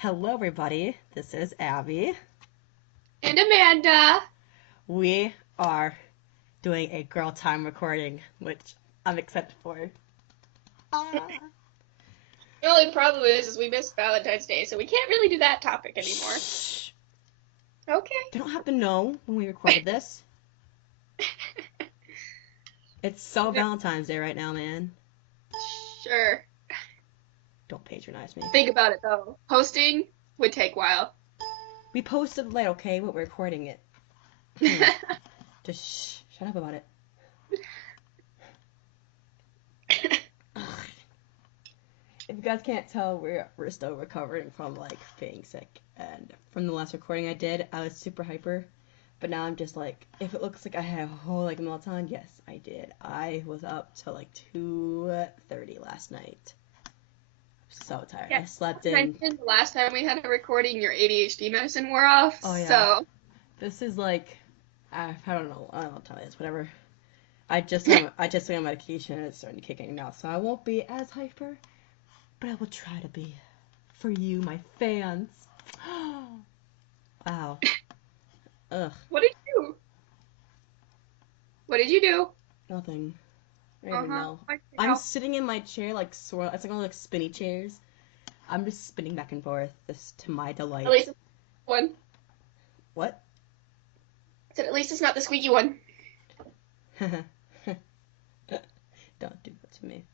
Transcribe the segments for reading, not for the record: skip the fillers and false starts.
Hello, everybody. This is Abby. And Amanda. We are doing a girl time recording, which I'm excited for. Ah. The only problem is we missed Valentine's Day, so we can't really do that topic anymore. Shh. Okay. They don't have to know when we recorded this. It's so Valentine's Day right now, man. Sure. Don't patronize me. Think about it though. Posting would take a while. We posted late, okay, but we're recording it. Just shut up about it. Ugh. If you guys can't tell, we're still recovering from being sick. And from the last recording I did, I was super hyper. But now I'm just if it looks like I had a whole meltdown, yes, I did. I was up till 2:30 last night. I'm so tired. Yeah. I slept I in. mentioned the last time we had a recording, your ADHD medicine wore off. Oh yeah. So This is I don't know. I don't know what time it is. Whatever. I just took my medication and it's starting to kick in now, so I won't be as hyper. But I will try to be for you, my fans. Wow. Ugh. What did you do? What did you do? Nothing. I don't even know. I I'm know. sitting in my chair swirl. It's one of those spinny chairs. I'm just spinning back and forth, this to my delight. At least it's one. What? I said at least it's not the squeaky one. Don't do that to me.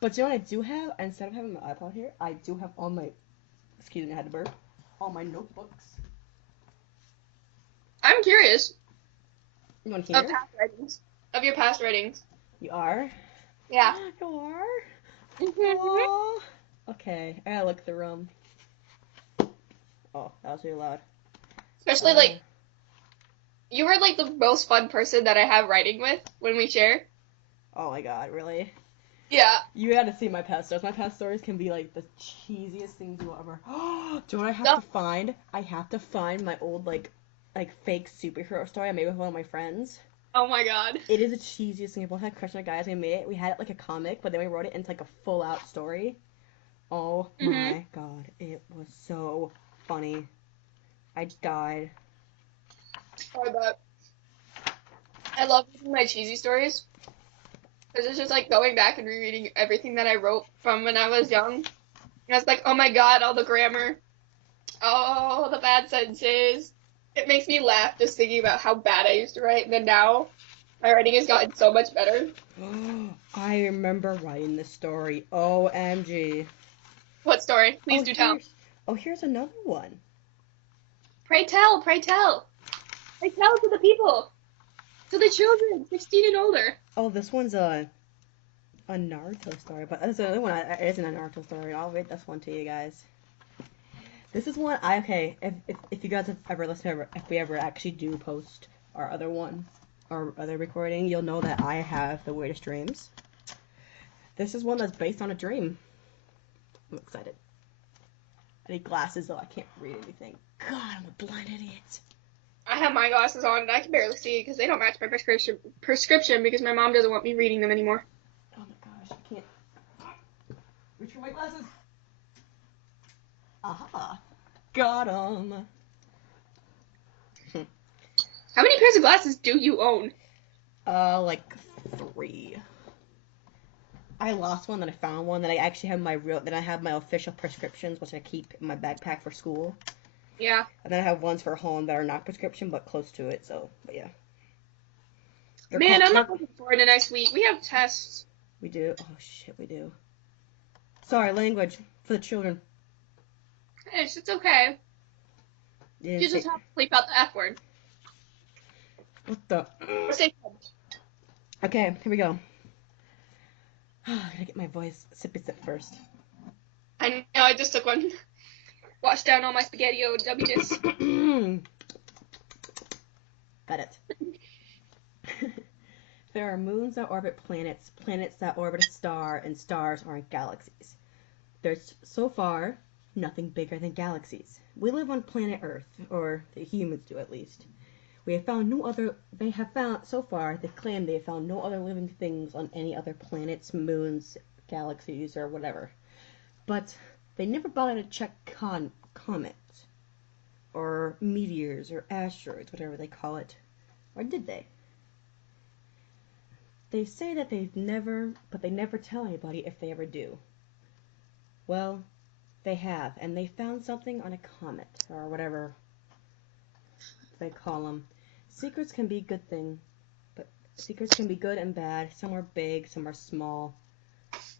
But you know what I do have? Instead of having my iPod here, I do have all my. Excuse me, I had to burp. All my notebooks. I'm curious You want to of hear? past writings. Of your past writings. You are? Yeah. You are? Aww. Okay, I gotta look at the room. Oh, that was really loud. Especially you were the most fun person that I have writing with when we share. Oh my god, really? Yeah. You gotta see my past stories. My past stories can be the cheesiest things you'll ever. Do you know what I have No. to find? I have to find my old fake superhero story I made with one of my friends. Oh my god. It is the cheesiest thing. We both had crush on guys. We made it. We had it like a comic, but then we wrote it into a full out story. Oh my god, it was so funny. I died. Oh, I bet. I love reading my cheesy stories. Because it's just going back and rereading everything that I wrote from when I was young. And I was like, oh my god, all the grammar. Oh, the bad sentences. It makes me laugh just thinking about how bad I used to write. And then now, my writing has gotten so much better. I remember writing this story. OMG. What story? Please do tell. Here's another one. Pray tell, pray tell. Pray tell to the people. To the children, 16 and older. Oh, this one's a Naruto story, but there's another one. It isn't a Naruto story. I'll read this one to you guys. This is one if you guys have ever listened to if we ever actually do post our other one, our other recording, you'll know that I have the weirdest dreams. This is one that's based on a dream. I'm excited. I need glasses though. I can't read anything. God, I'm a blind idiot. I have my glasses on and I can barely see because they don't match my prescription because my mom doesn't want me reading them anymore. Oh my gosh, I can't reach for my glasses. Aha, got 'em. How many pairs of glasses do you own? 3. I lost one, then I found one, then I actually have then I have my official prescriptions, which I keep in my backpack for school. Yeah. And then I have ones for home that are not prescription, but close to it, but yeah. Man, I'm not looking forward to next week. We have tests. We do? Oh shit, we do. Sorry, language for the children. It's okay. You just have to sleep out the F word. What the? Okay, here we go. I gotta get my voice sippy sip first. I know, I just took one. Washed down all my spaghetti OWs. Got it. There are moons that orbit planets, planets that orbit a star, and stars aren't galaxies. There's, so far, nothing bigger than galaxies. We live on planet Earth, or the humans do at least. They have found, so far, they claim they have found no other living things on any other planets, moons, galaxies, or whatever. But they never bothered to check comets, or meteors, or asteroids, whatever they call it. Or did they? They say that but they never tell anybody if they ever do. Well, they have, and they found something on a comet, or whatever they call them. Secrets can be good thing, but secrets can be good and bad. Some are big, some are small.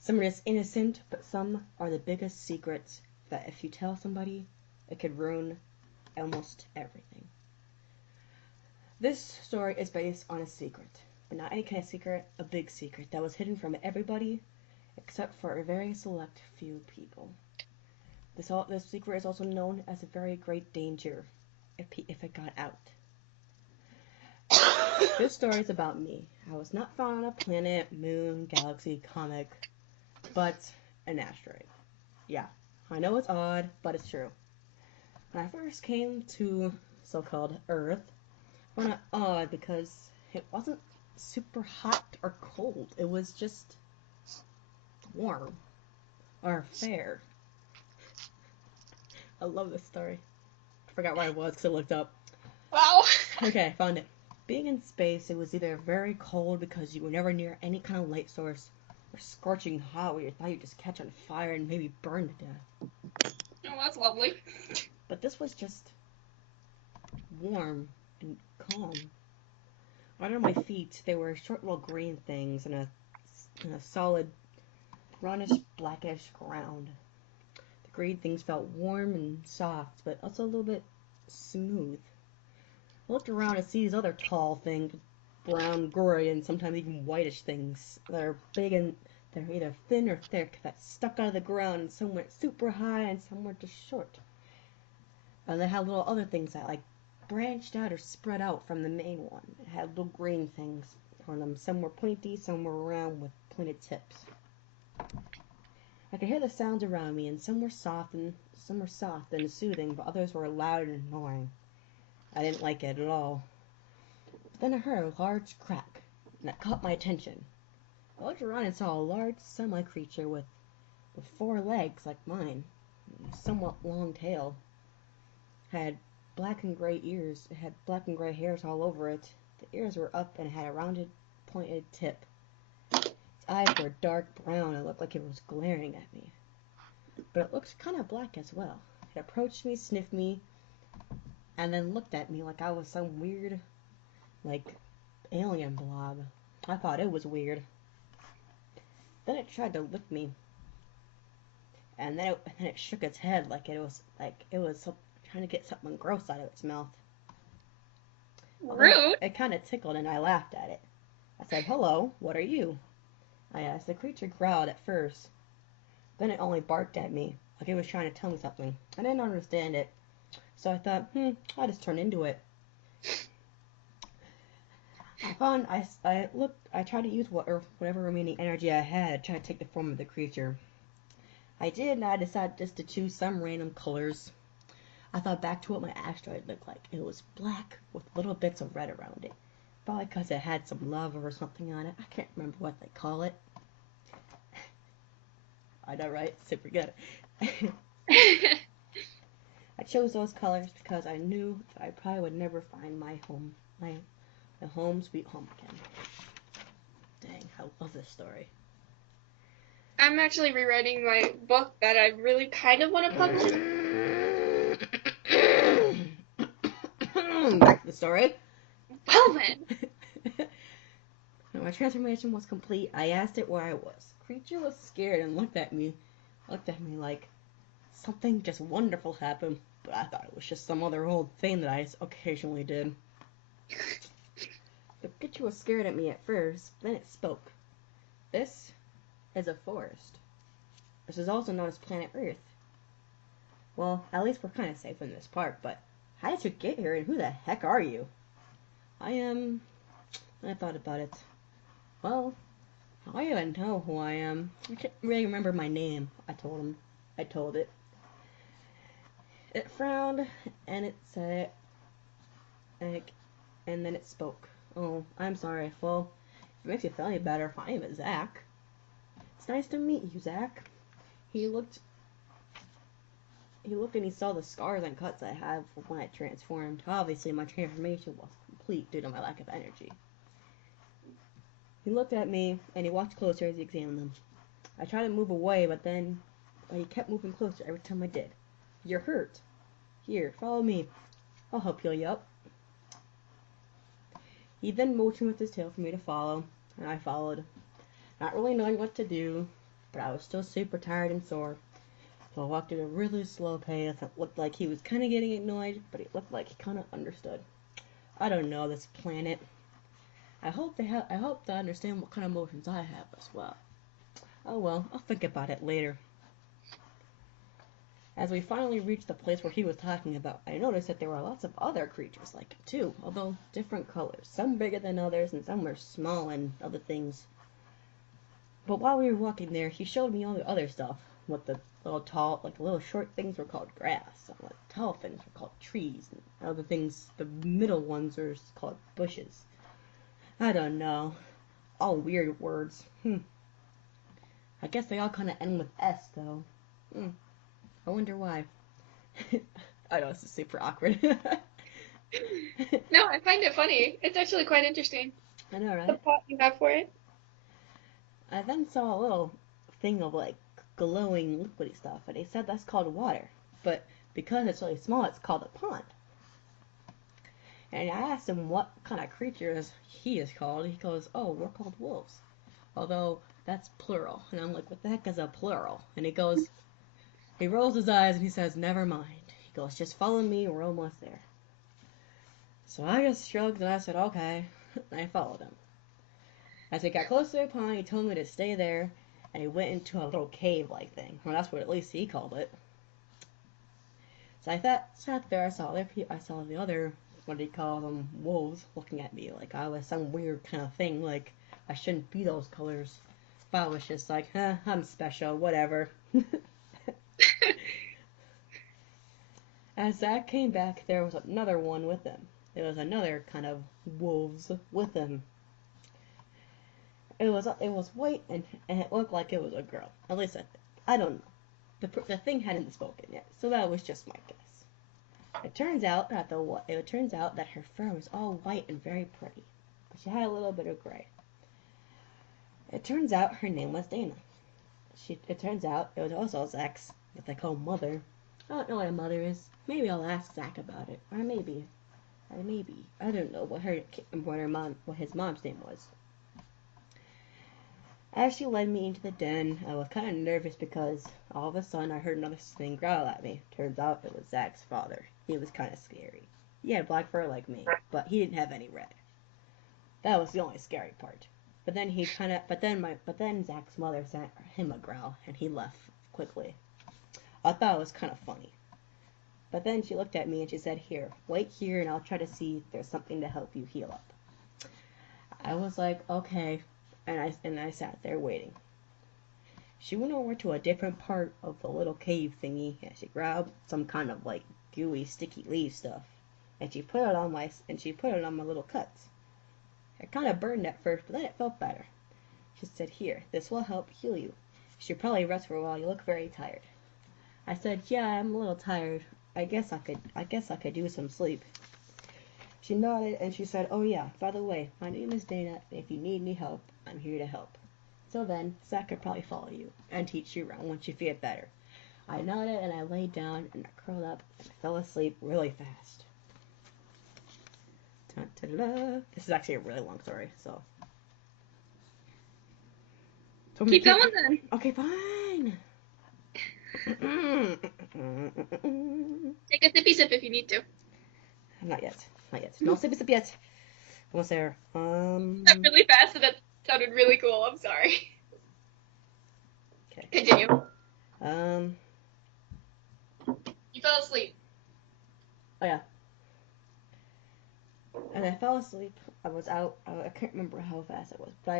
Some are just innocent, but some are the biggest secrets that if you tell somebody, it could ruin almost everything. This story is based on a secret, but not any kind of secret, a big secret that was hidden from everybody except for a very select few people. This secret is also known as a very great danger if it got out. This story is about me. I was not found on a planet, moon, galaxy, comic, but an asteroid. Yeah, I know it's odd, but it's true. When I first came to so-called Earth, I found it odd because it wasn't super hot or cold. It was just warm or fair. I love this story. I forgot where I was because I looked up. Wow. Okay, I found it. Being in space, it was either very cold because you were never near any kind of light source, or scorching hot where you thought you'd just catch on fire and maybe burn to death. Oh, that's lovely. But this was just warm and calm. Under my feet, there were short little green things and a solid brownish blackish ground. The green things felt warm and soft, but also a little bit smooth. I looked around to see these other tall things, brown, gray, and sometimes even whitish things. They're big and they're either thin or thick, that stuck out of the ground, and some went super high and some were just short. And they had little other things that like branched out or spread out from the main one. It had little green things on them. Some were pointy, some were round with pointed tips. I could hear the sounds around me, and some were soft and soothing, but others were loud and annoying. I didn't like it at all. But then I heard a large crack, and that caught my attention. I looked around and saw a large semi-creature with 4 legs like mine, and a somewhat long tail. It had black and gray ears. It had black and gray hairs all over it. The ears were up and it had a rounded, pointed tip. Its eyes were dark brown and looked like it was glaring at me. But it looked kind of black as well. It approached me, sniffed me, and then looked at me like I was some weird, like, alien blob. I thought it was weird. Then it tried to lick me. And then it shook its head like it was trying to get something gross out of its mouth. Rude. It kind of tickled and I laughed at it. I said, "Hello, what are you?" I asked. The creature growled at first. Then it only barked at me, like it was trying to tell me something. I didn't understand it. So I thought, I'll just turn into it. I tried to use whatever remaining energy I had to try to take the form of the creature. I did, and I decided just to choose some random colors. I thought back to what my asteroid looked like. It was black with little bits of red around it. Probably because it had some lava or something on it. I can't remember what they call it. I know, right? Super good. I chose those colors because I knew that I probably would never find my home, my home sweet home again. Dang, I love this story. I'm actually rewriting my book that I really kind of want to publish. Back to the story. Well then. When my transformation was complete, I asked it where I was. The creature was scared and looked at me like something just wonderful happened, but I thought it was just some other old thing that I occasionally did. The creature was scared at me at first, then it spoke. This is a forest. This is also known as planet Earth. Well, at least we're kind of safe in this part, but how did you get here and who the heck are you? I thought about it. Well, I don't even know who I am. I can't really remember my name, I told it. It frowned, and it said, and then it spoke. "Oh, I'm sorry. Well, if it makes you feel any better, my name is Zach." "It's nice to meet you, Zach." He looked he looked and he saw the scars and cuts I had from when I transformed. Obviously, my transformation was complete due to my lack of energy. He looked at me and he walked closer as he examined them. I tried to move away, but he kept moving closer every time I did. You're hurt. Here, follow me. I'll help heal you up. He then motioned with his tail for me to follow, and I followed, not really knowing what to do, but I was still super tired and sore. So I walked at a really slow pace. It looked like he was kind of getting annoyed, but it looked like he kind of understood. I don't know this planet. I hope they understand what kind of emotions I have as well. Oh well, I'll think about it later. As we finally reached the place where he was talking about, I noticed that there were lots of other creatures like it too, although different colors. Some bigger than others, and some were small and other things. But while we were walking there, he showed me all the other stuff. What the little short things were called grass, and what tall things were called trees, and other things, the middle ones are called bushes. I don't know. All weird words. I guess they all kind of end with S, though. I wonder why. I know, this is super awkward. No, I find it funny. It's actually quite interesting. I know, The right? plot you have for it. I then saw a little thing of, like, glowing liquidy stuff, and he said that's called water. But because it's really small, it's called a pond. And I asked him what kind of creatures he is called. He goes, oh, we're called wolves. Although, that's plural. And I'm like, what the heck is a plural? And he rolls his eyes and he says, never mind. He goes, just follow me, we're almost there. So I just shrugged and I said, okay. And I followed him. As we got close to the pond, he told me to stay there, and he went into a little cave-like thing. Well, that's what at least he called it. So I sat there, I saw the other, what do you call them, wolves, looking at me like I was some weird kind of thing, like I shouldn't be those colors. But I was just like, I'm special, whatever. As Zach came back, there was another one with him. There was another kind of wolves with him. It was white and it looked like it was a girl. At least I don't know. The thing hadn't spoken yet, so that was just my guess. It turns out that her fur was all white and very pretty, but she had a little bit of gray. It turns out her name was Dana. It turns out it was also Zach's what they call mother. I don't know what a mother is. Maybe I'll ask Zach about it, or maybe I don't know what his mom's name was. As she led me into the den, I was kind of nervous because all of a sudden I heard another thing growl at me. Turns out it was Zach's father. He was kind of scary. He had black fur like me, but he didn't have any red. That was the only scary part. But then Zach's mother sent him a growl, and he left quickly. I thought it was kind of funny. But then she looked at me and she said, "Here, wait here, and I'll try to see if there's something to help you heal up." I was like, "Okay." And I sat there waiting. She went over to a different part of the little cave thingy, and she grabbed some kind of like gooey, sticky leaf stuff, and she put it on my little cuts. It kind of burned at first, but then it felt better. She said, "Here, this will help heal you. You should probably rest for a while. You look very tired." I said, "Yeah, I'm a little tired. I guess I could do some sleep." She nodded and she said, "Oh yeah, by the way, my name is Dana, and if you need any help, I'm here to help. So then, Zach could probably follow you and teach you around once you feel better." I nodded and I laid down and I curled up and I fell asleep really fast. Ta-da-da. This is actually a really long story, so. Keep going then. Okay, fine. Take a sippy sip if you need to. Not yet. No sip yet. Almost there. That really fast and that sounded really cool. I'm sorry. Okay. Continue. You fell asleep. Oh yeah. And I fell asleep. I was out. I can't remember how fast it was, but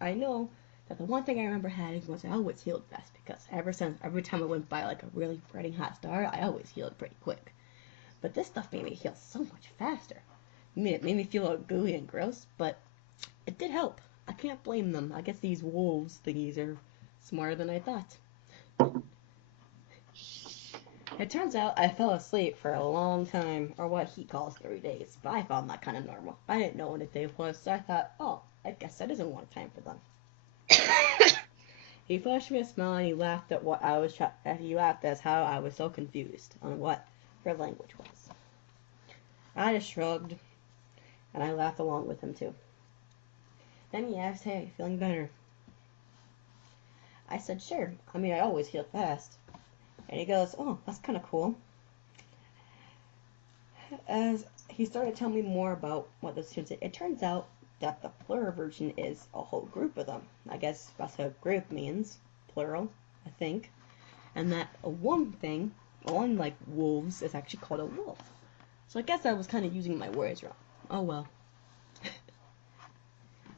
I know that the one thing I remember having was I always healed fast because every time I went by like a really burning hot star, I always healed pretty quick. But this stuff made me heal so much faster. I mean, it made me feel all gooey and gross, but it did help. I can't blame them. I guess these wolves thingies are smarter than I thought. It turns out I fell asleep for a long time, or what he calls 3 days, but I found that kind of normal. I didn't know what a day was, so I thought, oh, I guess that is a long time for them. He flashed me a smile and he laughed at what I was. He laughed as how I was so confused on what her language was. I just shrugged, and I laughed along with him too. Then he asked, "Hey, feeling better?" I said, "Sure. I mean, I always heal fast." And he goes, "Oh, that's kind of cool." As he started telling me more about what this is, it turns out that the plural version is a whole group of them. I guess that's what group means, plural, I think. And that a one thing, one like wolves, is actually called a wolf. So I guess I was kind of using my words wrong. Oh well.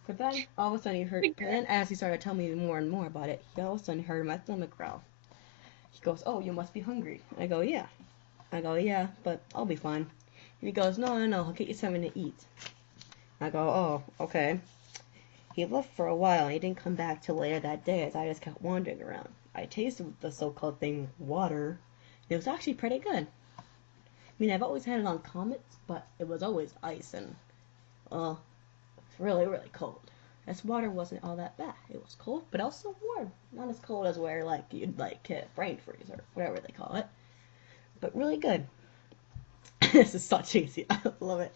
But then all of a sudden he heard, and then as he started telling me more and more about it, he all of a sudden heard my stomach growl. He goes, "Oh, you must be hungry." I go, "Yeah." I go, "Yeah, but I'll be fine." And he goes, "No, no, no, I'll get you something to eat." I go, "Oh, okay." He left for a while and he didn't come back till later that day as I just kept wandering around. I tasted the so-called thing water, and it was actually pretty good. I mean, I've always had it on comets, but it was always ice and, well, it's really, really cold. This water wasn't all that bad. It was cold, but also warm. Not as cold as where, like, you'd, like, hit a brain freeze or whatever they call it. But really good. This is such easy. I love it.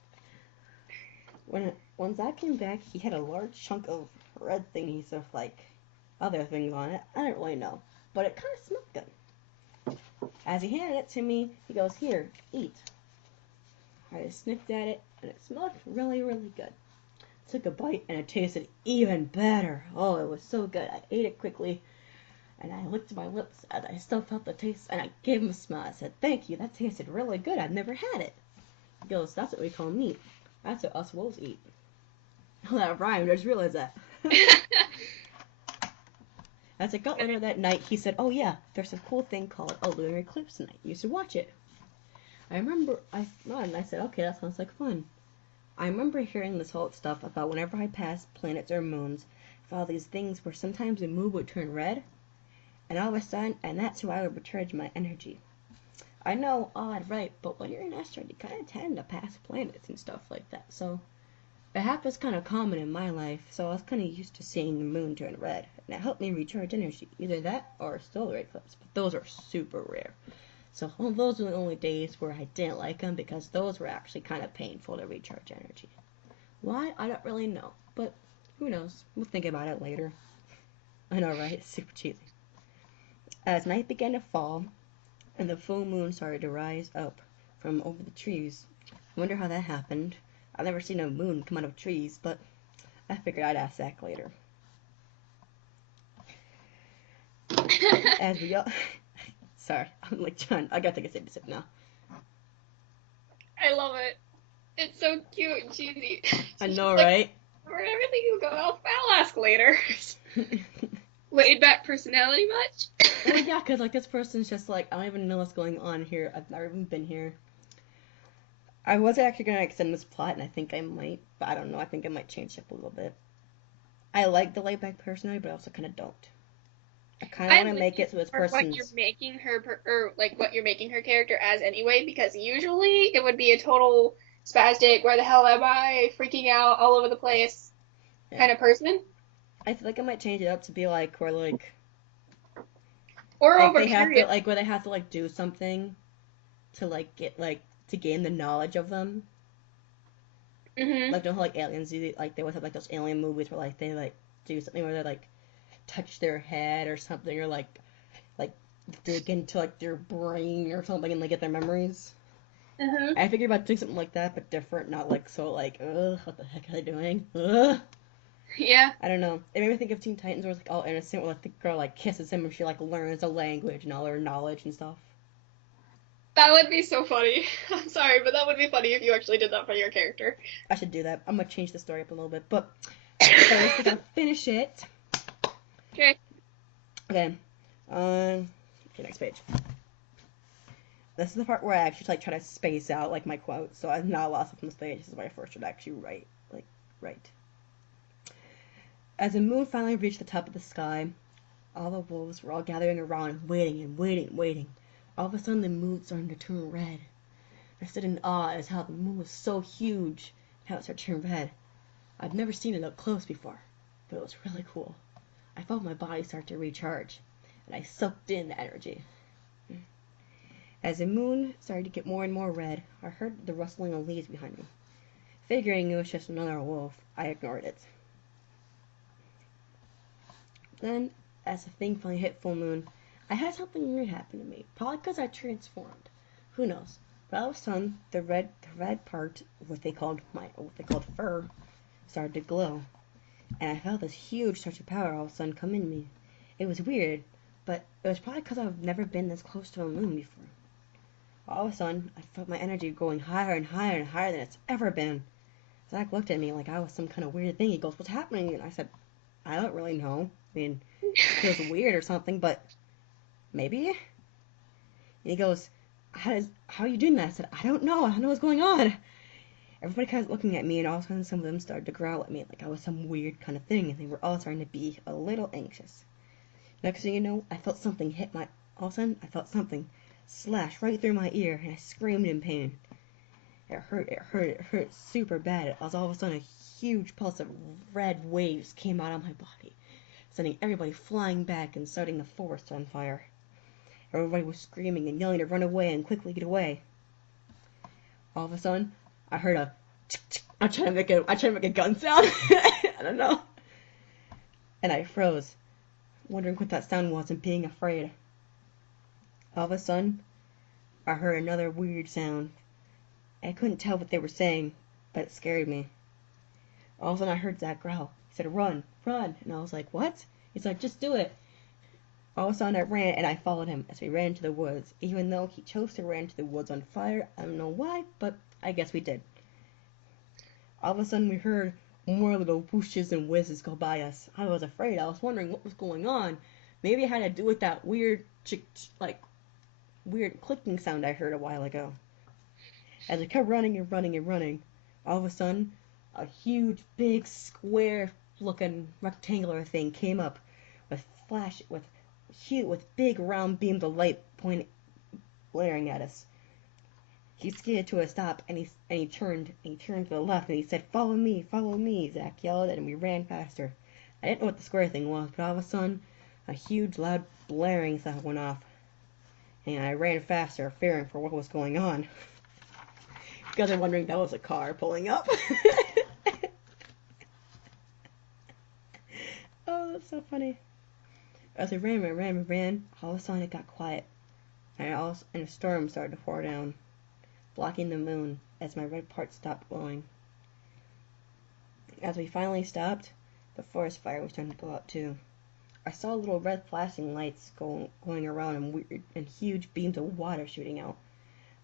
Once I came back, he had a large chunk of red thingies of, like, other things on it. I don't really know. But it kind of smelled good. As he handed it to me, he goes, "Here, eat." I just sniffed at it, and it smelled really, really good. Took a bite, and it tasted even better. Oh, it was so good. I ate it quickly, and I licked my lips, and I still felt the taste, and I gave him a smile. I said, "Thank you, that tasted really good. I've never had it." He goes, "That's what we call meat. That's what us wolves eat." Oh, that rhymed. I just realized that. As it got later that night, he said, "Oh yeah, there's a cool thing called a lunar eclipse, and I used to watch it." I said, "Okay, that sounds like fun." I remember hearing this whole stuff about whenever I passed planets or moons, all these things where sometimes the moon would turn red, and all of a sudden, and that's how I would recharge my energy. I know, odd, right, but when you're an asteroid, you kind of tend to pass planets and stuff like that, so it happens kind of common in my life, so I was kind of used to seeing the moon turn red, and it helped me recharge energy, either that or a solar eclipse, but those are super rare. So those were the only days where I didn't like them because those were actually kind of painful to recharge energy. Why? I don't really know, but who knows? We'll think about it later. I know, right? It's super cheesy. As night began to fall and the full moon started to rise up from over the trees, I wonder how that happened. I've never seen a moon come out of trees, but I figured I'd ask Zach later. As we all... Sorry, I'm like trying... I gotta take a sip now. I love it. It's so cute and cheesy. I know, right? Where everything you go, I'll ask later. Laid back personality much? Well, yeah, because like this person's just like, I don't even know what's going on here. I've never even been here. I was actually going to extend this plot, and I think I might, but I don't know. I think I might change it up a little bit. I like the laid back personality, but I also kind of don't. I kind of want to make it so this person's... what you're making her, or like what you're making her character as anyway, because usually it would be a total spastic, where the hell am I, freaking out all over the place kind of person. I feel like I might change it up to be like, where like... Or like over they have period. to, like, where they have to like do something to like get like to gain the knowledge of them. Mm-hmm. Like, don't like aliens do, like they always have like those alien movies where like they like do something where they like touch their head or something, or like dig into like their brain or something and like get their memories. Mm-hmm. I figured about doing something like that, but different, not like so like, ugh, what the heck are they doing? Ugh. Yeah. I don't know. It made me think of Teen Titans, where it's like all innocent, where like the girl like kisses him and she like learns a language and all her knowledge and stuff. That would be so funny. I'm sorry, but that would be funny if you actually did that for your character. I should do that. I'm gonna change the story up a little bit, but first we're gonna finish it. Okay. Okay. Okay, next page. This is the part where I actually like try to space out like my quotes, so I'm not lost from this page. This is where I first should actually write. As the moon finally reached the top of the sky, all the wolves were all gathering around and waiting and waiting and waiting. All of a sudden, the moon started to turn red. I stood in awe as how the moon was so huge and how it started to turn red. I'd never seen it up close before, but it was really cool. I felt my body start to recharge, and I soaked in the energy. As the moon started to get more and more red, I heard the rustling of leaves behind me. Figuring it was just another wolf, I ignored it. Then, as the thing finally hit full moon, I had something weird happen to me. Probably because I transformed. Who knows? But all of a sudden, the red part, what they called fur, started to glow, and I felt this huge surge of power all of a sudden come in me. It was weird, but it was probably because I've never been this close to a moon before. All of a sudden, I felt my energy going higher and higher and higher than it's ever been. Zach looked at me like I was some kind of weird thing. He goes, "What's happening?" And I said, "I don't really know. I mean, it feels weird or something, but maybe." And he goes, how are you doing that?" I said, "I don't know. I don't know what's going on." Everybody kind of looking at me, and all of a sudden some of them started to growl at me like I was some weird kind of thing, and they were all starting to be a little anxious. Next thing you know, I felt something hit my... All of a sudden, I felt something slash right through my ear, and I screamed in pain. It hurt super bad. As all of a sudden a huge pulse of red waves came out of my body, sending everybody flying back and starting the forest on fire. Everybody was screaming and yelling to run away and quickly get away. All of a sudden, I heard a tick-tick. I tried to make a gun sound. I don't know. And I froze, wondering what that sound was and being afraid. All of a sudden, I heard another weird sound. I couldn't tell what they were saying, but it scared me. All of a sudden, I heard Zach growl. He said, "Run, run." And I was like, "What?" He's like, "Just do it." All of a sudden, I ran, and I followed him as we ran into the woods. Even though he chose to run into the woods on fire, I don't know why, but I guess we did. All of a sudden, we heard more little whooshes and whizzes go by us. I was afraid. I was wondering what was going on. Maybe it had to do with that weird weird clicking sound I heard a while ago. As we kept running and running and running, all of a sudden, a huge, big, square-looking rectangular thing came up with big round beams of light blaring at us. He skidded to a stop, and he turned to the left, and he said, follow me," Zach yelled, and we ran faster. I didn't know what the square thing was, but all of a sudden, a huge, loud blaring sound went off, and I ran faster, fearing for what was going on. You guys are wondering, that was a car pulling up. Oh, that's so funny. As we ran, all of a sudden it got quiet, and a storm started to pour down, blocking the moon as my red part stopped glowing. As we finally stopped, the forest fire was starting to go out too. I saw little red flashing lights going around and huge beams of water shooting out.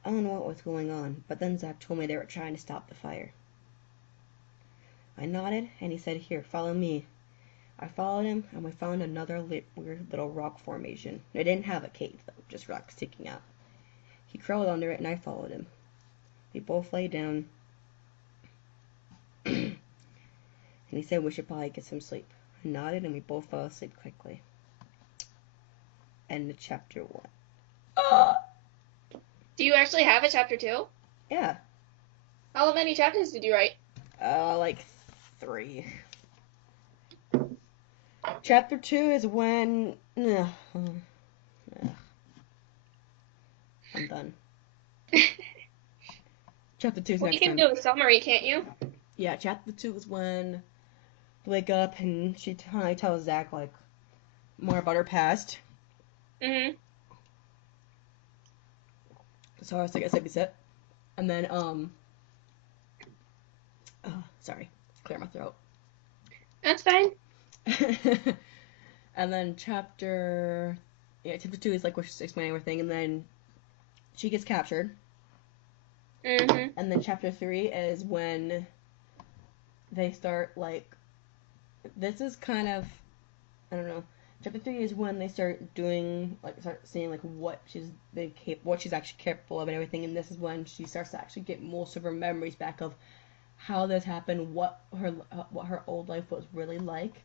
I don't know what was going on, but then Zach told me they were trying to stop the fire. I nodded, and he said, "Here, follow me." I followed him, and we found another weird little rock formation. It didn't have a cave, though, just rocks sticking out. He crawled under it, and I followed him. We both lay down, and he said we should probably get some sleep. I nodded, and we both fell asleep quickly. End of chapter 1. Do you actually have a chapter 2? Yeah. How many chapters did you write? Like 3. Chapter 2 is when... I'm done. Chapter 2 is Well, next you can time. do a summary, can't you? Yeah, chapter 2 is when they wake up and she tells Zach, like, more about her past. Mm-hmm. So I was like, I said, be set. And then, sorry, clear my throat. That's fine. And then chapter 2 is like where she's explaining everything, and then she gets captured. Mm-hmm. And then chapter 3 is when they start, like, this is kind of, I don't know. Chapter 3 is when they start doing, like, start seeing, like, what she's actually capable of and everything, and this is when she starts to actually get most of her memories back of how this happened, what her old life was really like,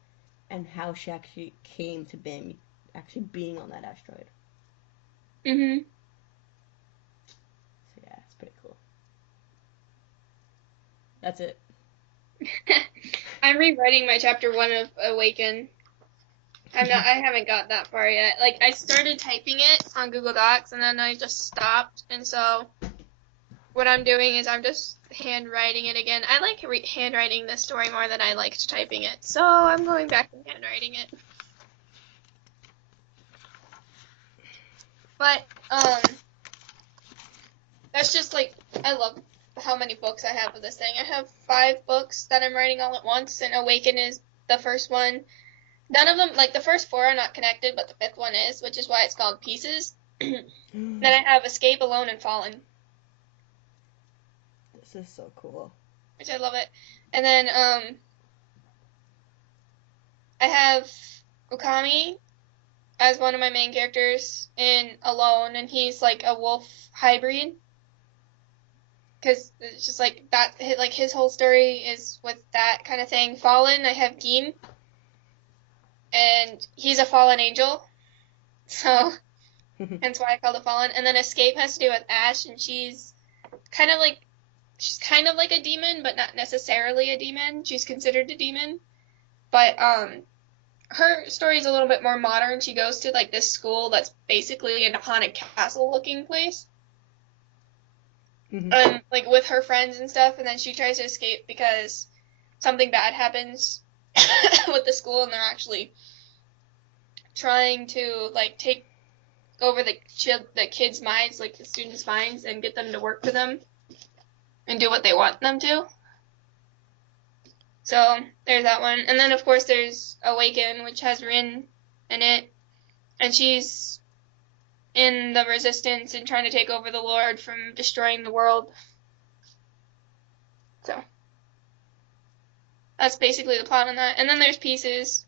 and how she actually came to being on that asteroid. Mm-hmm. That's it. I'm rewriting my chapter 1 of Awaken. I haven't got that far yet. Like, I started typing it on Google Docs, and then I just stopped, and so what I'm doing is I'm just handwriting it again. I like handwriting this story more than I liked typing it, so I'm going back and handwriting it. But, that's just, like, I love how many books I have of this thing. I have 5 books that I'm writing all at once, and Awaken is the first one. None of them, like, the first 4 are not connected, but the 5th one is, which is why it's called Pieces. Then I have Escape, Alone, and Fallen. This is so cool. Which I love it. And then, I have Ukami as one of my main characters in Alone, and he's, like, a wolf hybrid. Because it's just, like, that, like, his whole story is with that kind of thing. Fallen, I have Gim. And he's a fallen angel, so hence why I called it Fallen. And then Escape has to do with Ash, and she's kind of like a demon, but not necessarily a demon. She's considered a demon, but her story is a little bit more modern. She goes to like this school that's basically a haunted castle looking place, and like with her friends and stuff. And then she tries to escape because something bad happens with the school, and they're actually trying to like take over the kids' minds, like the students' minds, and get them to work for them and do what they want them to. So there's that one, and then of course there's Awaken, which has Rin in it, and she's in the Resistance and trying to take over the Lord from destroying the world. So that's basically the plot on that. And then there's Pieces,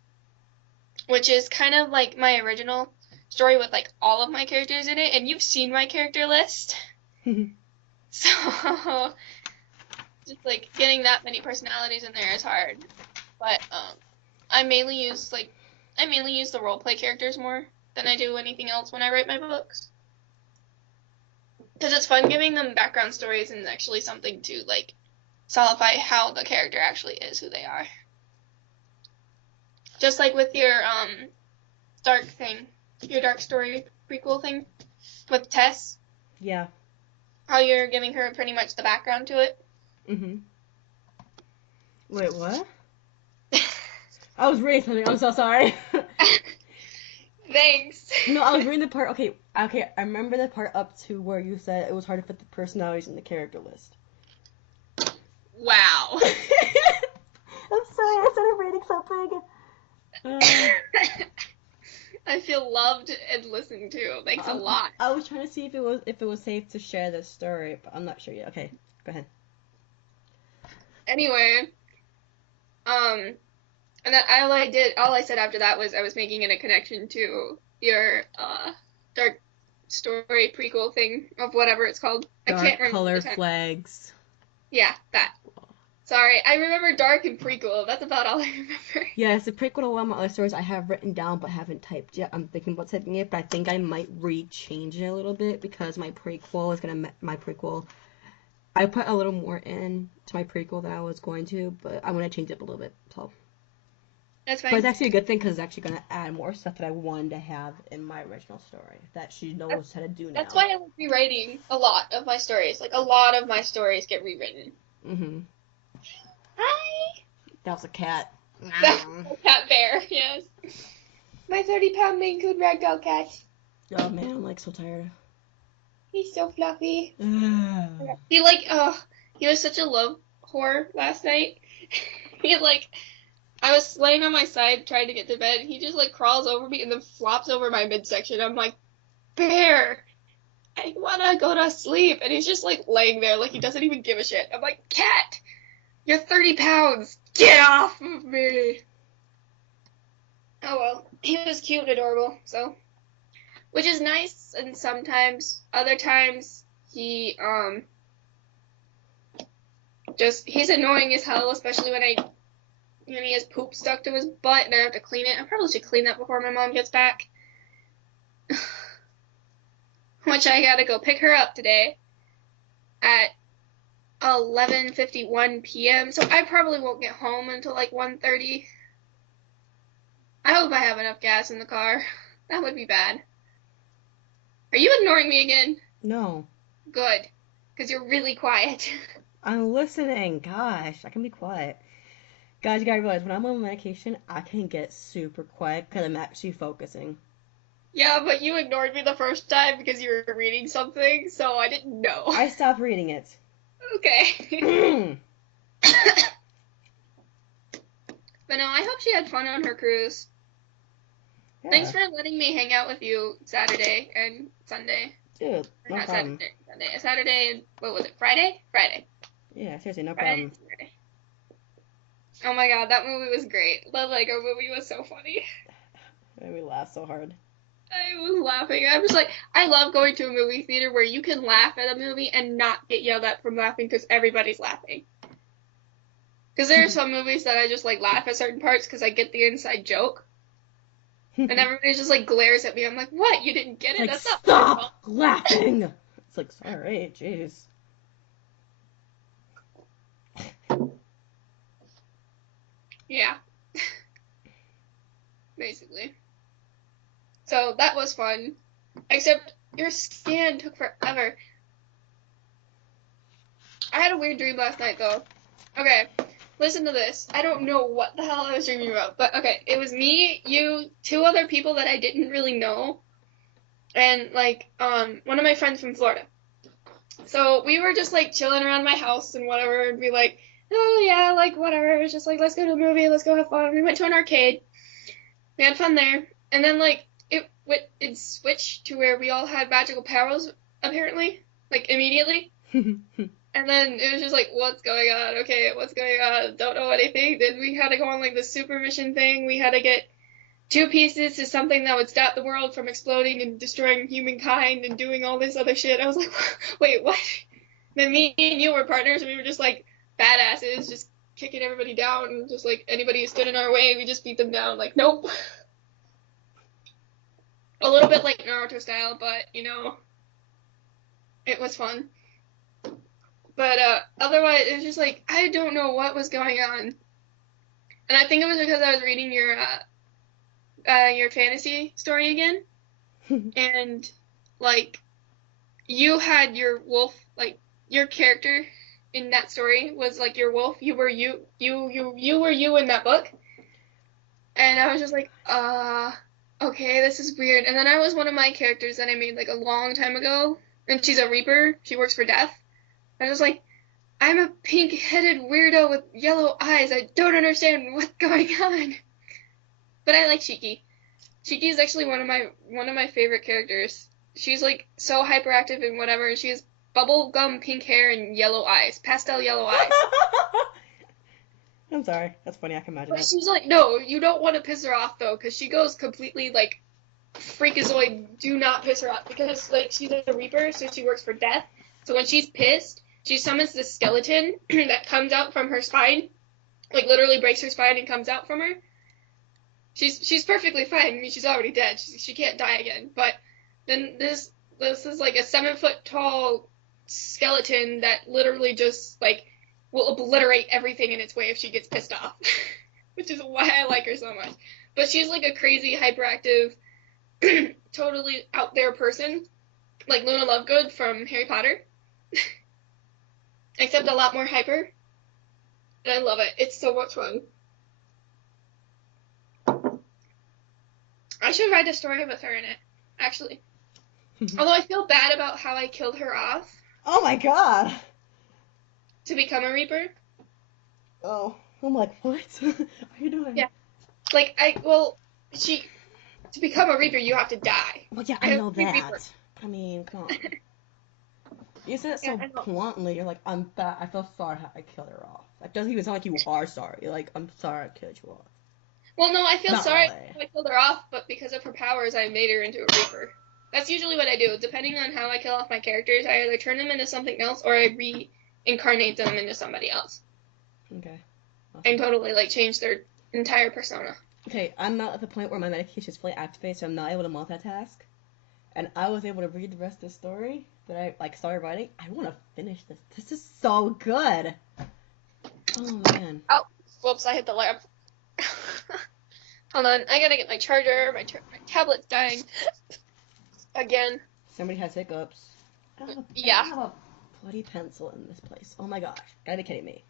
which is kind of like my original story with like all of my characters in it, and you've seen my character list. So just like getting that many personalities in there is hard. But I mainly use the roleplay characters more than I do anything else when I write my books. Because it's fun giving them background stories and actually something to like solidify how the character actually is who they are. Just like with your dark story prequel thing with Tess. Yeah. How you're giving her pretty much the background to it. Wait, what? I was reading something. I'm so sorry. Thanks. No, I was reading the part. Okay. I remember the part up to where you said it was hard to fit the personalities in the character list. Wow. I'm sorry. I started reading something. I feel loved and listened to. Thanks a lot. I was trying to see if it was safe to share this story, but I'm not sure yet. Okay, go ahead. Anyway, and then all I said after that was I was making it a connection to your dark story prequel thing of whatever it's called. Dark I can't remember color flags. Yeah, that. Sorry, I remember dark and prequel. That's about all I remember. Yeah, it's a prequel to one of my other stories I have written down but haven't typed yet. I'm thinking about typing it, but I think I might re-change it a little bit because my prequel is I put a little more in to my prequel than I was going to, but I'm going to change it up a little bit, so. That's fine. But it's actually a good thing because it's actually going to add more stuff that I wanted to have in my original story that she knows how to do now. That's why I like rewriting a lot of my stories. Like, a lot of my stories get rewritten. Hi! That was a cat. Cat bear, yes. My 30-pound Maine Coon ragdoll cat. Oh man, I'm like so tired. He's so fluffy. He was such a love whore last night. I was laying on my side trying to get to bed, and he just like crawls over me and then flops over my midsection. I'm like, Bear, I wanna go to sleep. And he's just like laying there like he doesn't even give a shit. I'm like, Cat, you're 30 pounds. Get off of me. Oh well, he was cute and adorable, so. Which is nice, and sometimes, other times, he's annoying as hell, especially when he has poop stuck to his butt and I have to clean it. I probably should clean that before my mom gets back. Which I gotta go pick her up today at 11:51 p.m., so I probably won't get home until like 1:30. I hope I have enough gas in the car. That would be bad. Are you ignoring me again? No. Good, because you're really quiet. I'm listening. Gosh, I can be quiet. Guys, you gotta realize when I'm on medication, I can get super quiet because I'm actually focusing. Yeah, but you ignored me the first time because you were reading something, so I didn't know. I stopped reading it. Okay. But no, I hope she had fun on her cruise. Yeah. Thanks for letting me hang out with you Saturday and Sunday. Dude, no Not problem. Saturday and what was it? Friday? Friday. Yeah, seriously, no Friday. problem. Saturday. Oh my god, that movie was great. The Lego movie was so funny. It made me laugh so hard. I was laughing. I was like, I love going to a movie theater where you can laugh at a movie and not get yelled at from laughing because everybody's laughing. Because there are some movies that I just like laugh at certain parts because I get the inside joke. And everybody just like glares at me. I'm like, what? You didn't get it? Like, That's not stop laughing! It's like, sorry, jeez. Yeah. Basically. So that was fun. Except your scan took forever. I had a weird dream last night though. Okay, listen to this. I don't know what the hell I was dreaming about, but okay, it was me, you, two other people that I didn't really know, and like one of my friends from Florida. So we were just like chilling around my house and whatever, and be like, oh yeah, like whatever. It was just like, let's go to a movie, let's go have fun. We went to an arcade. We had fun there, and then like it switched to where we all had magical powers apparently, like immediately. And then it was just like, what's going on? Okay, what's going on? Don't know anything. Then we had to go on like the super mission thing. We had to get 2 pieces to something that would stop the world from exploding and destroying humankind and doing all this other shit. I was like, wait, what? Then me and you were partners and we were just like badasses, just kicking everybody down and just like anybody who stood in our way, we just beat them down. Like, nope. A little bit like Naruto style, but you know, it was fun. But otherwise, it was just like, I don't know what was going on. And I think it was because I was reading your fantasy story again. And, like, you had your wolf, like, your character in that story was, like, your wolf. You were you were you in that book. And I was just like, okay, this is weird. And then I was one of my characters that I made, like, a long time ago. And she's a Reaper. She works for Death. I was like, I'm a pink-headed weirdo with yellow eyes. I don't understand what's going on. But I like Shiki. Shiki is actually one of my favorite characters. She's like so hyperactive and whatever, and she has bubblegum pink hair and yellow eyes, pastel yellow eyes. I'm sorry. That's funny. I can imagine But that. she's like, no, you don't want to piss her off though, because she goes completely like freakazoid. Do not piss her off because like she's a Reaper, so she works for Death. So when she's pissed, she summons this skeleton that comes out from her spine, like literally breaks her spine and comes out from her. She's perfectly fine. I mean, she's already dead. She can't die again. But then this is like a 7-foot tall skeleton that literally just like will obliterate everything in its way if she gets pissed off, which is why I like her so much. But she's like a crazy, hyperactive, totally out there person, like Luna Lovegood from Harry Potter. Except a lot more hyper. And I love it. It's so much fun. I should write a story with her in it, actually. Although I feel bad about how I killed her off. Oh my god! To become a Reaper. Oh, I'm like, what? What are you doing? Yeah. Like, to become a Reaper, you have to die. Well, yeah, I know that. I mean, come on. You said it so bluntly. You're like, I'm bad. I feel sorry how I killed her off. It doesn't even sound like you are sorry. You're like, I'm sorry I killed you off. Well, no, I feel sorry really. how I killed her off, but because of her powers, I made her into a Reaper. That's usually what I do. Depending on how I kill off my characters, I either turn them into something else or I reincarnate them into somebody else. Okay. Awesome. And totally, like, change their entire persona. Okay, I'm not at the point where my medication is fully activated, so I'm not able to multitask. And I was able to read the rest of the story, that I like started writing. I want to finish this. This is so good. Oh man. Oh, whoops! I hit the lamp. Hold on, I gotta get my charger. My tablet's dying again. Somebody has hiccups. Yeah. I have a bloody pencil in this place. Oh my gosh. Gotta be kidding me.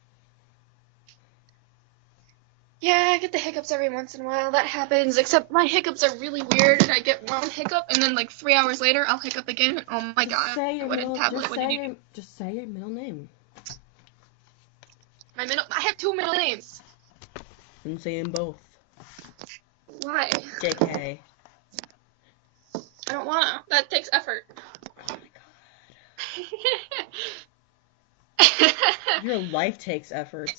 Yeah, I get the hiccups every once in a while. That happens, except my hiccups are really weird, and I get one hiccup, and then like 3 hours later, I'll hiccup again, and oh my god, Just say your middle name. I have 2 middle names. I'm saying both. Why? JK. I don't wanna. That takes effort. Oh my god. Your life takes effort.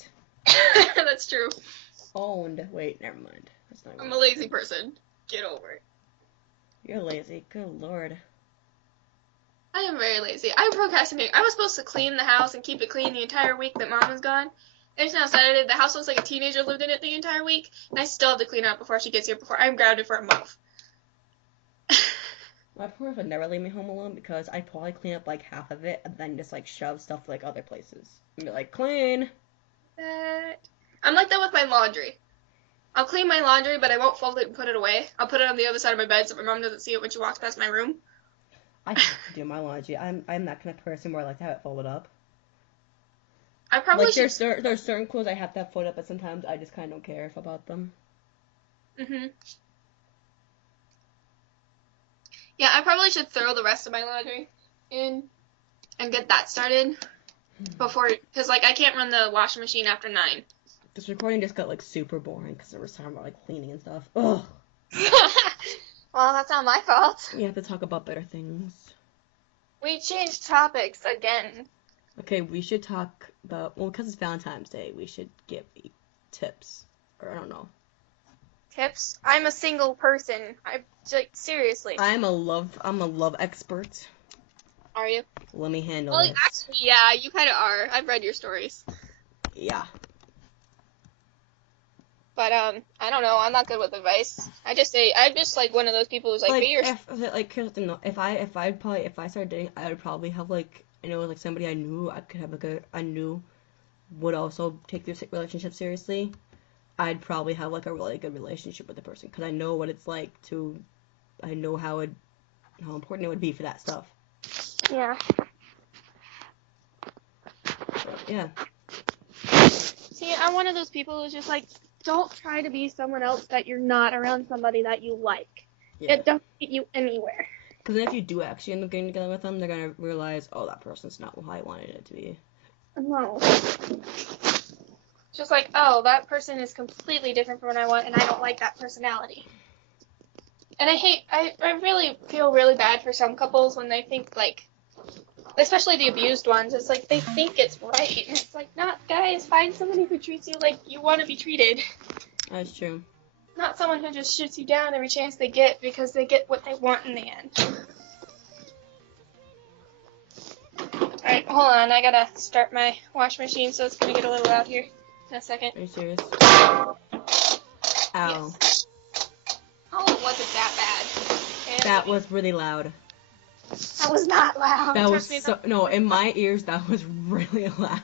That's true. Owned. Wait, never mind. That's not. I'm a lazy person. Get over it. You're lazy. Good lord. I am very lazy. I'm procrastinating. I was supposed to clean the house and keep it clean the entire week that Mom was gone. It's now Saturday. The house looks like a teenager lived in it the entire week, and I still have to clean up before she gets here. Before I'm grounded for a month. My parents would never leave me home alone because I'd probably clean up like half of it and then just like shove stuff like other places and be like, clean. I'm like that with my laundry. I'll clean my laundry, but I won't fold it and put it away. I'll put it on the other side of my bed so my mom doesn't see it when she walks past my room. I have to do my laundry. I'm that kind of person where I like to have it folded up. I probably like, should. There's certain clothes I have to have folded up, but sometimes I just kind of don't care about them. Mhm. Yeah, I probably should throw the rest of my laundry in and get that started before, because like I can't run the washing machine after 9. This recording just got like super boring because there was talking about like cleaning and stuff. Ugh. Well, that's not my fault. We have to talk about better things. We changed topics again. Okay, we should talk about, well, because it's Valentine's Day, we should give tips. Or I don't know. Tips? I'm a single person. Like, seriously. I'm a love expert. Are you? Let me handle Well, this. actually, yeah, you kind of are. I've read your stories. Yeah. But, I don't know. I'm not good with advice. I'm just like one of those people who's like, be yourself. Here's the thing though. If I started dating, I would probably have like, like somebody I knew I could have I knew would also take their relationship seriously. I'd probably have like a really good relationship with the person because I know what it's like I know how important it would be for that stuff. Yeah. So, yeah. See, I'm one of those people who's just like, don't try to be someone else that you're not around somebody that you like. Yeah. It doesn't get you anywhere. Because then if you do actually end up getting together with them, they're going to realize, oh, that person's not what I wanted it to be. No. Just like, oh, that person is completely different from what I want, and I don't like that personality. And I really feel really bad for some couples when they think, like, especially the abused ones, it's like they think it's right. And it's like, not, guys, find somebody who treats you like you want to be treated. That's true. Not someone who just shoots you down every chance they get because they get what they want in the end. Alright, hold on, I gotta start my wash machine, so it's gonna get a little loud here in a second. Are you serious? Ow. Yes. Oh, it wasn't that bad. And that was really loud. That was not loud. That was no, in my ears, that was really loud.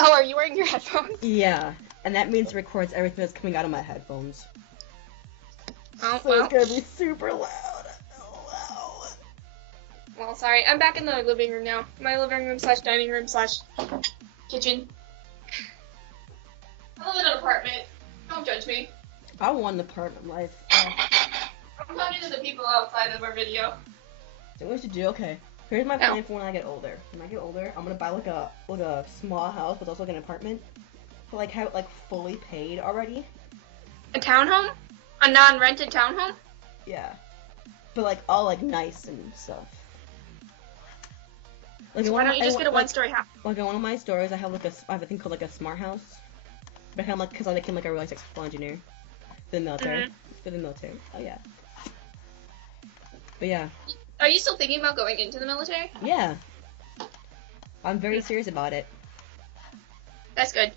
Oh, are you wearing your headphones? Yeah, and that means it records everything that's coming out of my headphones. Oh, so well. It's gonna be super loud. Oh, wow. Well, sorry. I'm back in the living room now. My living room / dining room / kitchen. I live in an apartment. Don't judge me. I want an apartment life. I'm talking to the people outside of our video. So what we should do, okay. Here's my plan for when I get older. When I get older, I'm gonna buy like a small house, but also like an apartment. But like have it like fully paid already. A townhome? A non-rented townhome? Yeah. But like all like nice and stuff. Like so why don't you just get a one-story house? Like in one of my stories, I have I have a thing called like a smart house. But I'm like, because I became like a really successful engineer for the military. For the military. Oh yeah. But yeah. Are you still thinking about going into the military? Yeah. I'm very serious about it. That's good.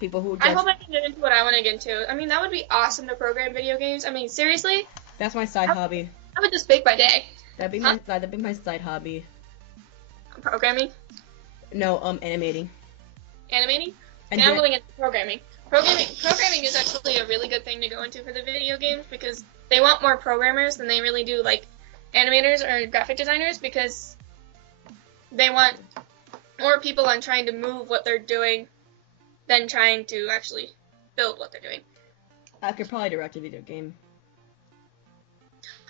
People who I hope I can get into what I want to get into. I mean, that would be awesome to program video games. I mean, seriously? That's my side hobby. I would just bake by day. Huh? that'd be my side hobby. Programming? No, animating. Animating? And See, I'm then going into programming. Programming is actually a really good thing to go into for the video games because they want more programmers than they really do like animators or graphic designers because they want more people on trying to move what they're doing than trying to actually build what they're doing. I could probably direct a video game.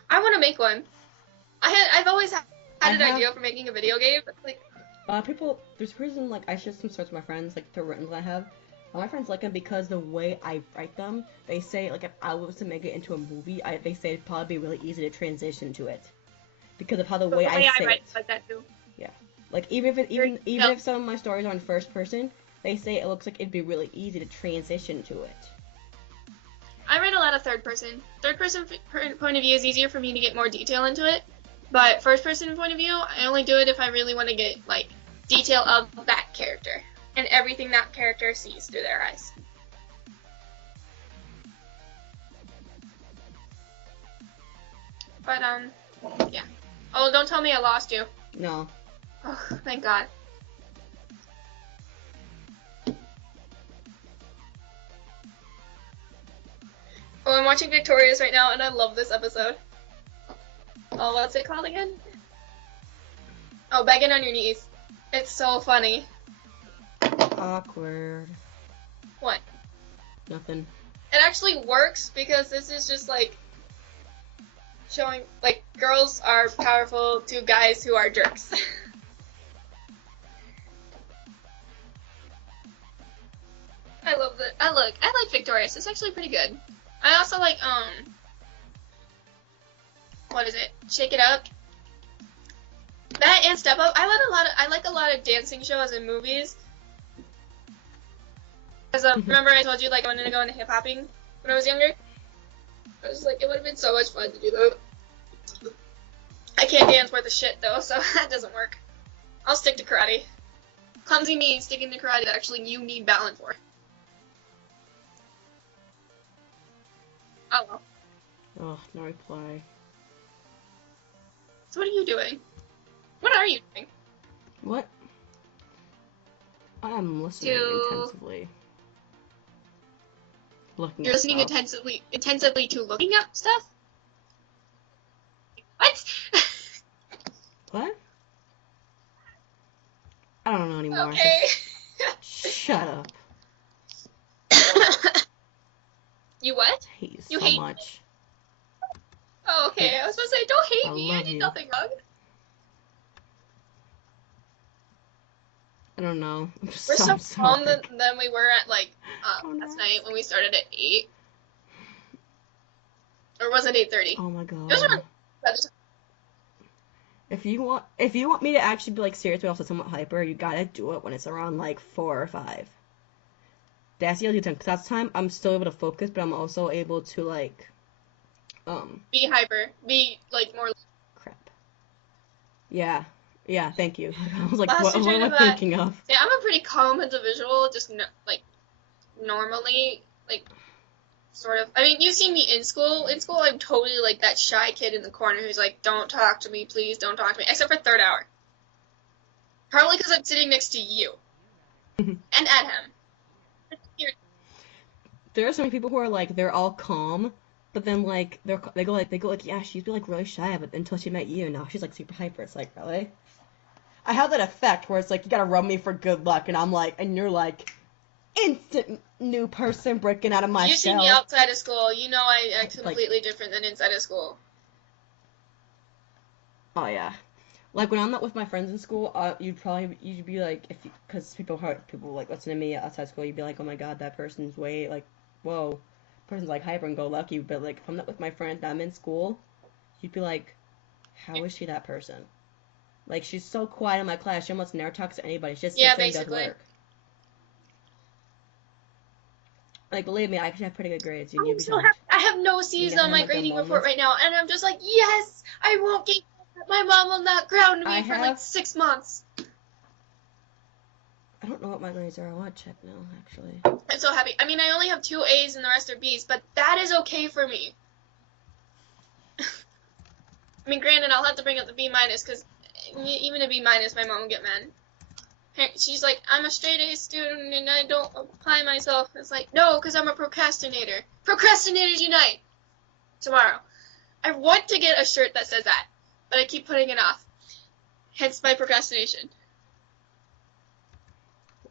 I want to make one. I've always had an idea for making a video game. But, like, people, there's a reason, like, I share some stories with my friends, like, the written that I have. All my friends like them because the way I write them, they say, like, if I was to make it into a movie, they say it'd probably be really easy to transition to it. Because of how the way I say write it. like that too. Yeah. Like, even if some of my stories are in first person, they say it looks like it'd be really easy to transition to it. I write a lot of third person. Third person point of view is easier for me to get more detail into it. But first person point of view, I only do it if I really want to get, like, detail of that character. And everything that character sees through their eyes. But, yeah. Oh, don't tell me I lost you. No. Oh, thank God. Oh, I'm watching Victorious right now, and I love this episode. Oh, what's it called again? Oh, Begging on Your Knees. It's so funny. Awkward. What? Nothing. It actually works because this is just like showing like girls are powerful to guys who are jerks. I love it. I like Victorious. It's actually pretty good. I also like what is it? Shake It Up. That and Step Up. I like a lot of dancing shows and movies. Because remember I told you like I wanted to go into hip hopping when I was younger. I was like, it would have been so much fun to do that. I can't dance worth a shit though, so that doesn't work. I'll stick to karate. Clumsy me sticking to karate that actually you need balance for. Oh well. Oh, no reply. So what are you doing? What are you doing? What? I'm listening intensively. You're listening intensively to looking up stuff? What? What? I don't know anymore. Okay. Shut up. You what? I hate you You so hate much. Oh, okay. I was supposed to say, don't hate me. I love did you. nothing wrong. I don't know. We're so calm than we were at like last night when we started at 8. Or was it 8:30? Oh my god. It was around. If you want me to actually be like serious but also somewhat hyper, you gotta do it when it's around like 4 or 5. That's the only time, because that's time I'm still able to focus, but I'm also able to like be hyper. Be like more. Crap. Yeah. Yeah, thank you. I was like, Last what am I thinking of? Yeah, I'm a pretty calm individual, just like normally, like sort of. I mean, you've seen me in school. In school, I'm totally like that shy kid in the corner who's like, "Don't talk to me, please, don't talk to me." Except for third hour, probably because I'm sitting next to you and Adham. There are so many people who are like they're all calm, but then like they go like yeah, she's been like really shy, but until she met you, now she's like super hyper. It's like, really? I have that effect where it's like you gotta rub me for good luck, and I'm like, and you're like instant new person breaking out of my shell. You see me outside of school, you know I act completely different than inside of school. Oh yeah, like when I'm not with my friends in school, you'd be like, because people like listen to me outside school, you'd be like, oh my god, that person's way like, whoa, person's like hyper and go lucky. But like if I'm not with my friends, and I'm in school, you'd be like, how is she that person? Like, she's so quiet in my class, she almost never talks to anybody. She just sits there and does work. Like, believe me, I actually have pretty good grades. I'm so happy. I have no C's on my grading report right now, and I'm just like, yes, I won't get my mom will not ground me for like 6 months. I don't know what my grades are. I want to check now, actually. I'm so happy. I mean, I only have 2 A's and the rest are B's, but that is okay for me. I mean, granted, I'll have to bring up the B minus, because even a B minus, my mom will get mad. She's like, I'm a straight A student and I don't apply myself. It's like, no, because I'm a procrastinator. Procrastinators unite! Tomorrow. I want to get a shirt that says that, but I keep putting it off. Hence my procrastination.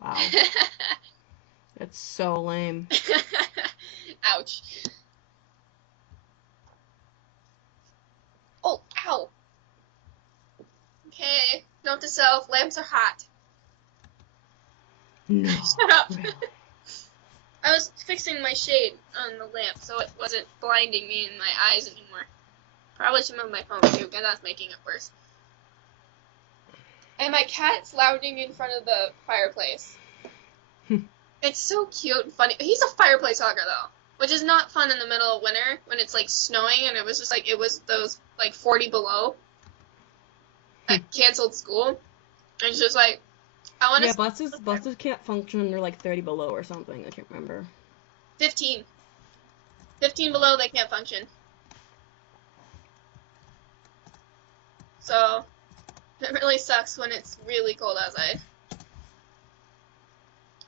Wow. That's so lame. Ouch. Oh, ow. Okay, note to self, lamps are hot. No. Shut up. I was fixing my shade on the lamp so it wasn't blinding me in my eyes anymore. Probably should move my phone too, because that's making it worse. And my cat's lounging in front of the fireplace. It's so cute and funny. He's a fireplace hogger though, which is not fun in the middle of winter when it's like snowing and it was just like, it was those like 40 below that canceled school. And it's just like, I want to. Yeah, buses can't function when they're like 30 below or something. I can't remember. 15. 15 below, they can't function. So, it really sucks when it's really cold outside.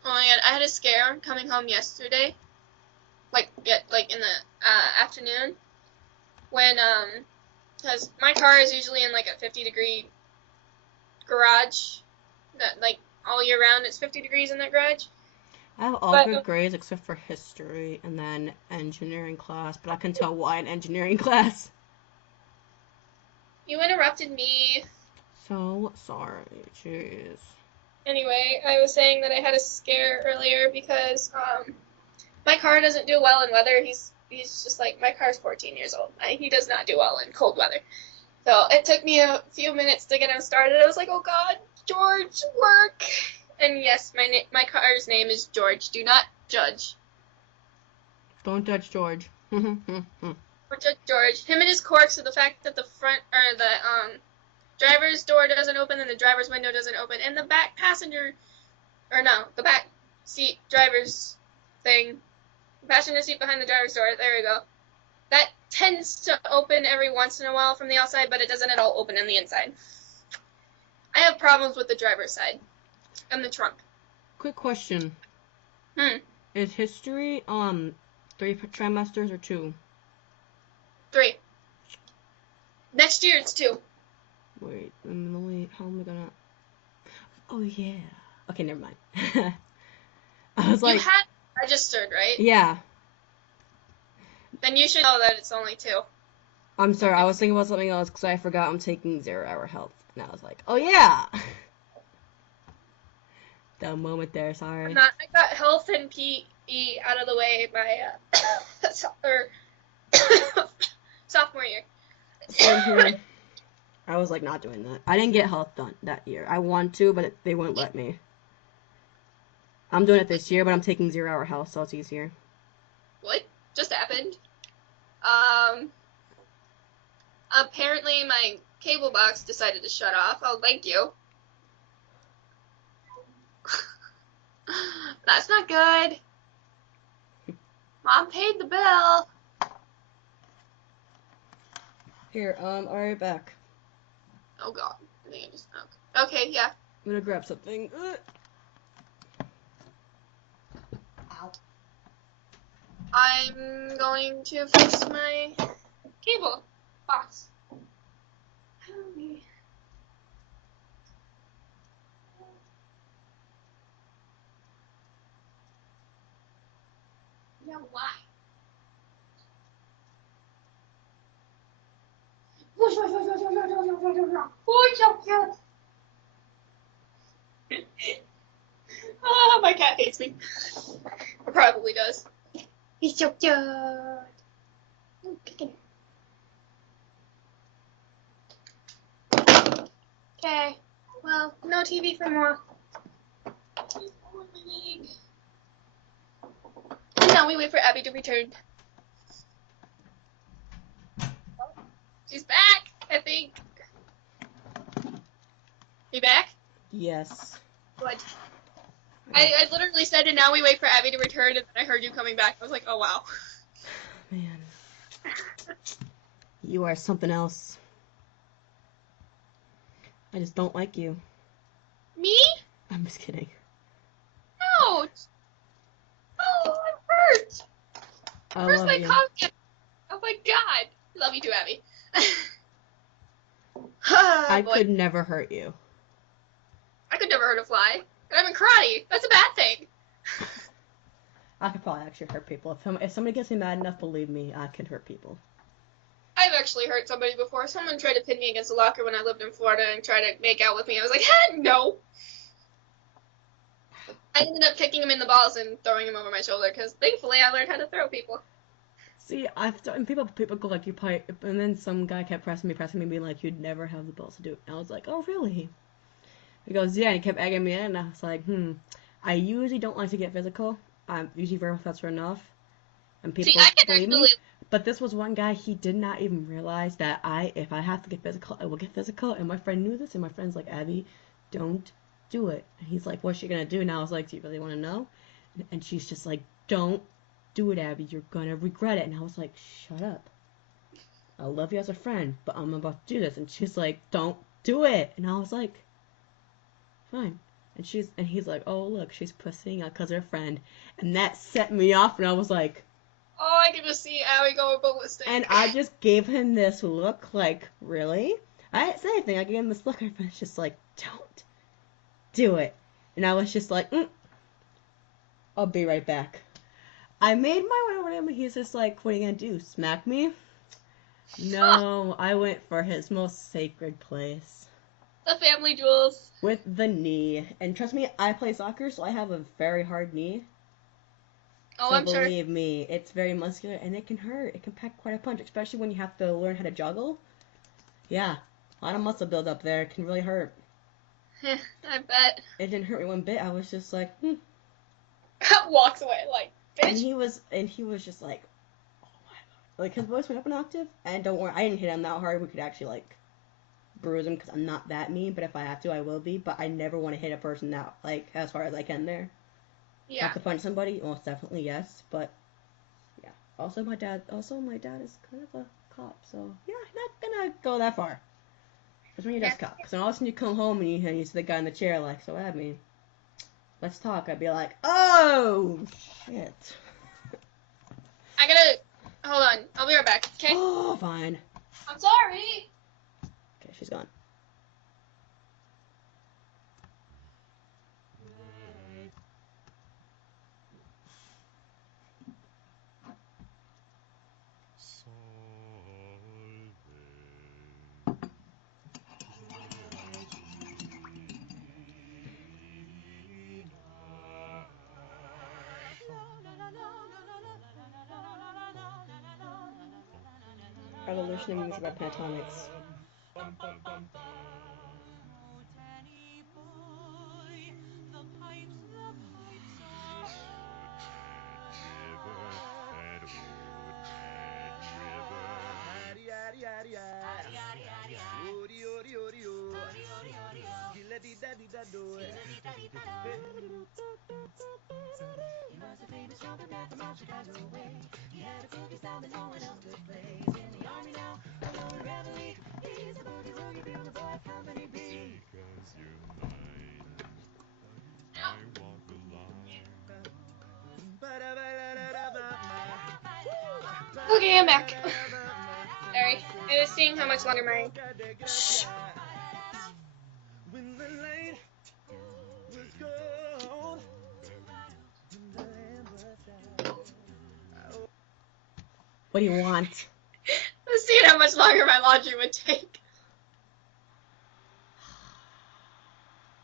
Oh my god, I had a scare coming home yesterday. Like in the afternoon. When, because my car is usually in like a 50-degree garage. That, like, all year round, it's 50 degrees in that garage. I have all good grades except for history and then engineering class, but I can tell why in engineering class. You interrupted me. So sorry, jeez. Anyway, I was saying that I had a scare earlier because my car doesn't do well in weather. He's just like, my car's 14 years old. He does not do well in cold weather. So it took me a few minutes to get him started. I was like, oh god, George, work. And yes, my car's name is George. Do not judge. Don't judge George. Or judge George. Him and his quirks are the fact that the front, or the driver's door doesn't open and the driver's window doesn't open. And the back passenger, or no, the back seat driver's thing, the passenger seat behind the driver's door, there we go. That tends to open every once in a while from the outside, but it doesn't at all open on the inside. I have problems with the driver's side and the trunk. Quick question. Is history 3 trimesters or 2? 3. Next year it's 2. Wait, how am I gonna? Oh yeah. Okay, never mind. I was like, you had registered, right? Yeah. Then you should know that it's only 2. I'm sorry, I was thinking about something else because I forgot I'm taking 0-hour health. And I was like, oh yeah! The moment there, sorry. I got health and PE out of the way by sophomore year. I was like not doing that. I didn't get health done that year. I want to, but they wouldn't let me. I'm doing it this year, but I'm taking 0-hour health, so it's easier. What just happened? Apparently my cable box decided to shut off. Oh, thank you. That's not good. Mom paid the bill. Here, I'll be right back. Oh god, I think I just smoked. Okay, yeah. I'm gonna grab something. Ow. I'm going to fix my cable box. Yeah, why? Oh, my cat hates me. Or probably does. He's so cute. Okay. Well, no TV for more. And now we wait for Abby to return. She's back, I think. You back? Yes. Good. I literally said, and now we wait for Abby to return, and then I heard you coming back. I was like, oh, wow. Man. You are something else. I just don't like you. Me? I'm just kidding. Ouch! Oh, I'm hurt. I Where's love my you. costume? Oh my god. Love you too, Abby. I Boy. could never hurt you. I could never hurt a fly. But I'm in karate. That's a bad thing. I could probably actually hurt people. If somebody gets me mad enough, believe me, I can hurt people. I've actually hurt somebody before. Someone tried to pin me against a locker when I lived in Florida and tried to make out with me. I was like, heck no. I ended up kicking him in the balls and throwing him over my shoulder because thankfully I learned how to throw people. See, people go like, you probably, and then some guy kept pressing me, being like, you'd never have the balls to do it. And I was like, oh, really? He goes, yeah, and he kept egging me in, and I was like, I usually don't like to get physical. I'm usually verbal, that's enough. And people See, I can believe actually... me. But this was one guy, he did not even realize that if I have to get physical, I will get physical. And my friend knew this, and my friend's like, Abby, don't do it. And he's like, what's she gonna do? And I was like, do you really want to know? And she's just like, don't do it, Abby. You're gonna regret it. And I was like, shut up. I love you as a friend, but I'm about to do this. And she's like, don't do it. And I was like, fine. And he's like, oh, look, she's pussying out because of her friend. And that set me off, and I was like, oh, I can just see Abby going ballistic. and I just gave him this look like, really? I didn't say anything. I gave him this look, and it's just like, don't do it. And I was just like, I'll be right back. I made my way over to him, and he's just like, what are you gonna do, smack me? No, I went for his most sacred place. The family jewels. With the knee. And trust me, I play soccer, so I have a very hard knee. Oh, so I'm sure. believe me, it's very muscular, and it can hurt. It can pack quite a punch, especially when you have to learn how to juggle. Yeah, a lot of muscle build up there. It can really hurt. I bet. It didn't hurt me one bit. I was just like, Walks away like, bitch. And he was just like, oh my god. Like, his voice went up an octave, and don't worry, I didn't hit him that hard. We could actually, like, bruise him, because I'm not that mean, but if I have to, I will be. But I never want to hit a person that, like, as far as I can there. Yeah. Have to punch somebody? Most definitely, yes. But, yeah. Also, my dad is kind of a cop, so, yeah, not gonna go that far. Just when your dad's cop. Because then all of a sudden you come home and you see the guy in the chair, like, so, Abby, let's talk. I'd be like, oh, shit. I gotta... Hold on. I'll be right back, okay? Oh, fine. I'm sorry. Okay, she's gone. Revolutionary music by Pentatonics. Okay, I'm back. Sorry. I was seeing how much longer my... Shh. What do you want? I was seeing how much longer my laundry would take.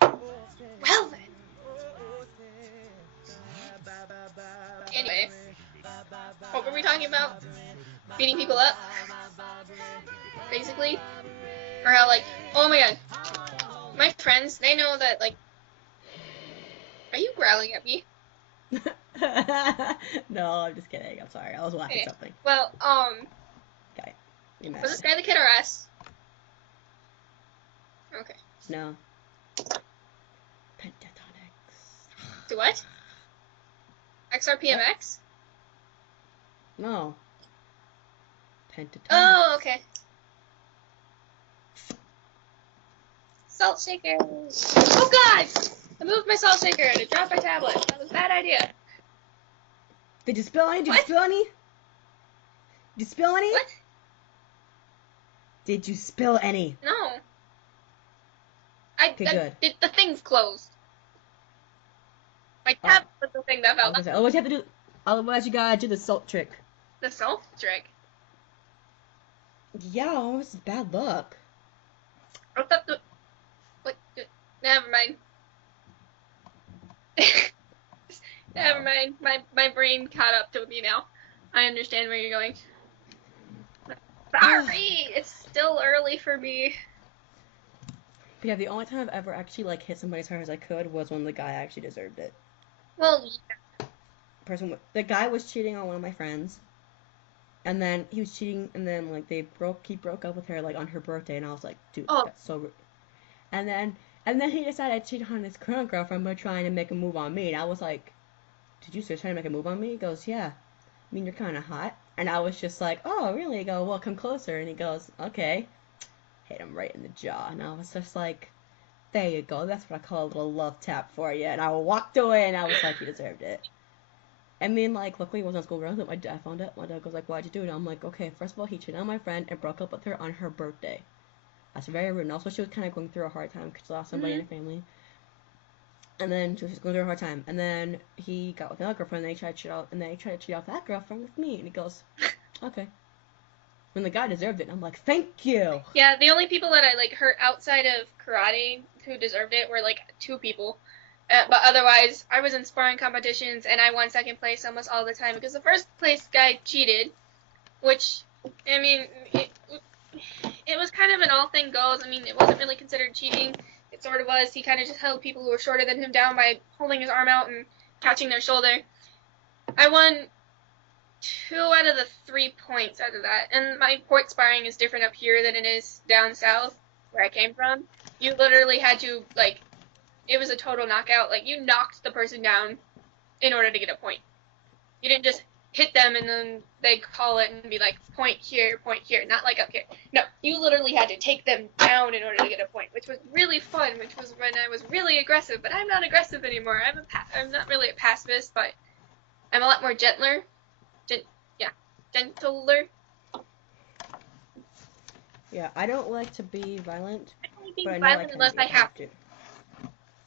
Well then. Anyway. What were we talking about? Beating people up? Basically? Or how, like, oh my god. My friends, they know that, like... Are you growling at me? No, I'm just kidding. I'm sorry. I was watching something. Well, Okay. was this guy the kid or us? Okay. No. Pentatonics. To what? XRPMX? No. Pentatonics. Oh, okay. salt shaker. Oh God! I moved my salt shaker and it dropped my tablet. That was a bad idea. Did you spill any? Did you What? spill any? Did you spill any? What? Did you spill any? No. Okay, good. The thing's closed. My tablet was the thing that I fell was gonna say, down. otherwise you have to do. Otherwise you gotta do the salt trick. The salt trick. Yeah, it's bad luck. I thought the. What? Never mind. Never mind. My brain caught up to me now. I understand where you're going. Sorry, it's still early for me. But yeah, the only time I've ever actually like hit somebody as hard as I could was when the guy actually deserved it. Well, The guy was cheating on one of my friends, and then he was cheating, and then like he broke up with her like on her birthday, and I was like, dude, that's so rude. And then he decided to cheat on his current girlfriend by trying to make a move on me, and I was like, did you seriously try to make a move on me? He goes, yeah. I mean, you're kind of hot. And I was just like, oh, really? I go, well, come closer. And he goes, okay. Hit him right in the jaw. And I was just like, there you go. That's what I call a little love tap for you. And I walked away, and I was like, he deserved it. I mean, like, luckily it wasn't on school grounds. My dad found it. My dad goes like, why'd you do it? And I'm like, okay, first of all, he cheated on my friend and broke up with her on her birthday. That's very rude. And also, she was kind of going through a hard time because she lost somebody in her family. And then she was going through a hard time. And then he got with another girlfriend, and they tried to cheat off that girlfriend with me. And he goes, okay. When the guy deserved it, and I'm like, thank you. Yeah, the only people that I like hurt outside of karate who deserved it were like 2 people. But otherwise, I was in sparring competitions and I won second place almost all the time because the first place guy cheated, which, I mean, it was kind of an all thing goes. I mean, it wasn't really considered cheating. It sort of was. He kind of just held people who were shorter than him down by holding his arm out and catching their shoulder. I won 2 out of the 3 points out of that. And my point sparring is different up here than it is down south, where I came from. You literally had to, like, it was a total knockout. Like, you knocked the person down in order to get a point. You didn't just hit them and then they call it and be like, point here, not like up here. No, you literally had to take them down in order to get a point, which was really fun, which was when I was really aggressive, but I'm not aggressive anymore. I'm not really a pacifist, but I'm a lot more gentler. Gentler. Yeah, I don't like to be violent, I don't like being but I know violent unless I have to.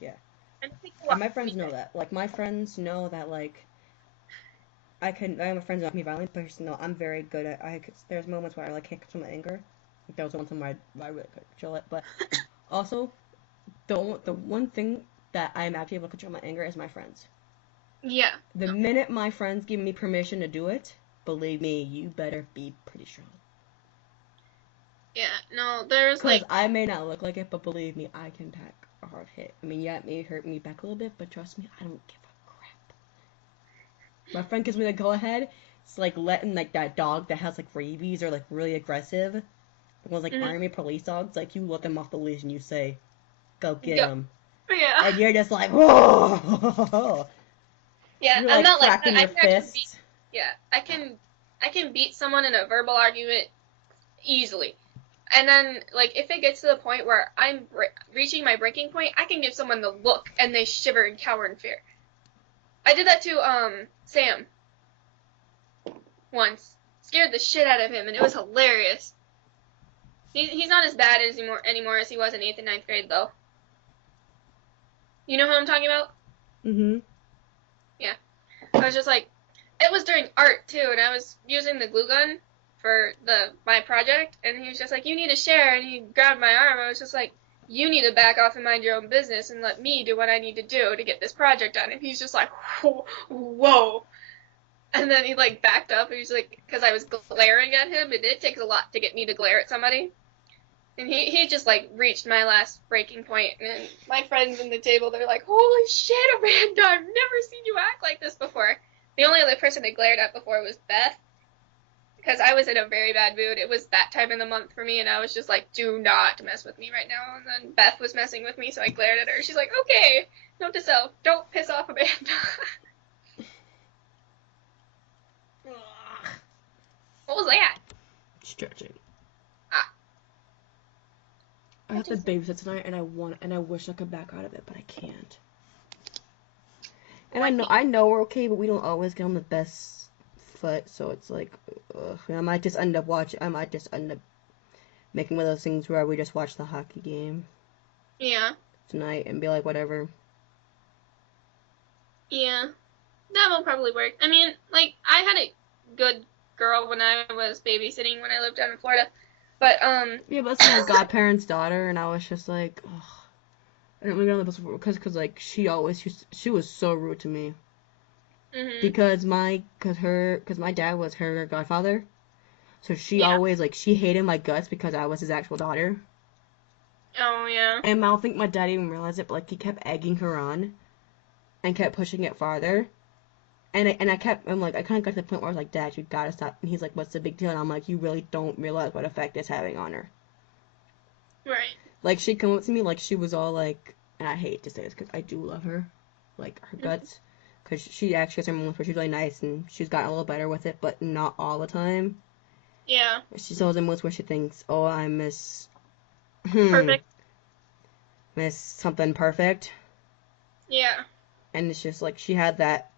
Yeah. And my friends know that. Like, my friends know that, like, I have friends that make me violent, but no, I'm very good at, there's moments where I, like, can't control my anger. Like, there was one time where I really couldn't control it, but also, the one thing that I'm actually able to control my anger is my friends. Yeah. The minute my friends give me permission to do it, believe me, you better be pretty strong. Yeah, no, there's like... Because I may not look like it, but believe me, I can pack a hard hit. I mean, yeah, it may hurt me back a little bit, but trust me, I don't give a crap. My friend gives me the go-ahead. It's like letting, like, that dog that has, like, rabies or, like, really aggressive. The ones, like, army police dogs. Like, you let them off the leash and you say, go get them. Yeah. And you're just like, whoa! Yeah, You're, I'm like, not like cracking that. your fists. I can beat someone in a verbal argument easily. And then, like, if it gets to the point where I'm reaching my breaking point, I can give someone the look, and they shiver and cower in fear. I did that to, Sam. Once. Scared the shit out of him, and it was hilarious. He's not as bad anymore as he was in 8th and 9th grade, though. You know who I'm talking about? Mm-hmm. Yeah. I was just like, it was during art, too, and I was using the glue gun for my project, and he was just like, you need to share, and he grabbed my arm. I was just like, you need to back off and mind your own business and let me do what I need to do to get this project done. And he's just like, whoa. And then he, like, backed up, and he's like, because I was glaring at him, and it takes a lot to get me to glare at somebody. And he just, like, reached my last breaking point, and my friends in the table, they're like, holy shit, Amanda, I've never seen you act like this before. The only other person I glared at before was Beth, because I was in a very bad mood. It was that time of the month for me, and I was just like, do not mess with me right now. And then Beth was messing with me, so I glared at her. She's like, okay, note to self, don't piss off Amanda. What was that? Stretching. I have to babysit tonight, and I wish I could back out of it, but I can't. And I know we're okay, but we don't always get on the best foot, so it's like, ugh. I might just end up making one of those things where we just watch the hockey game. Yeah. Tonight and be like, whatever. Yeah. That will probably work. I mean, like, I had a good girl when I was babysitting when I lived down in Florida. But, Yeah, but it's my godparents' daughter, and I was just like, ugh. I don't really know the best because like she was so rude to me. Mhm. Because my dad was her godfather, so she Yeah. always like she hated my guts because I was his actual daughter. Oh, yeah. And I don't think my dad even realized it, but like he kept egging her on, and kept pushing it farther. And I kind of got to the point where I was like, Dad, you gotta stop. And he's like, what's the big deal? And I'm like, you really don't realize what effect it's having on her. Right. Like, she'd come up to me like she was all like, and I hate to say this because I do love her, like her guts, because she actually has her moments where she's really nice and she's gotten a little better with it, but not all the time. Yeah. She still has moments where she thinks, oh, I miss Perfect. miss something perfect. Yeah. And it's just like she had that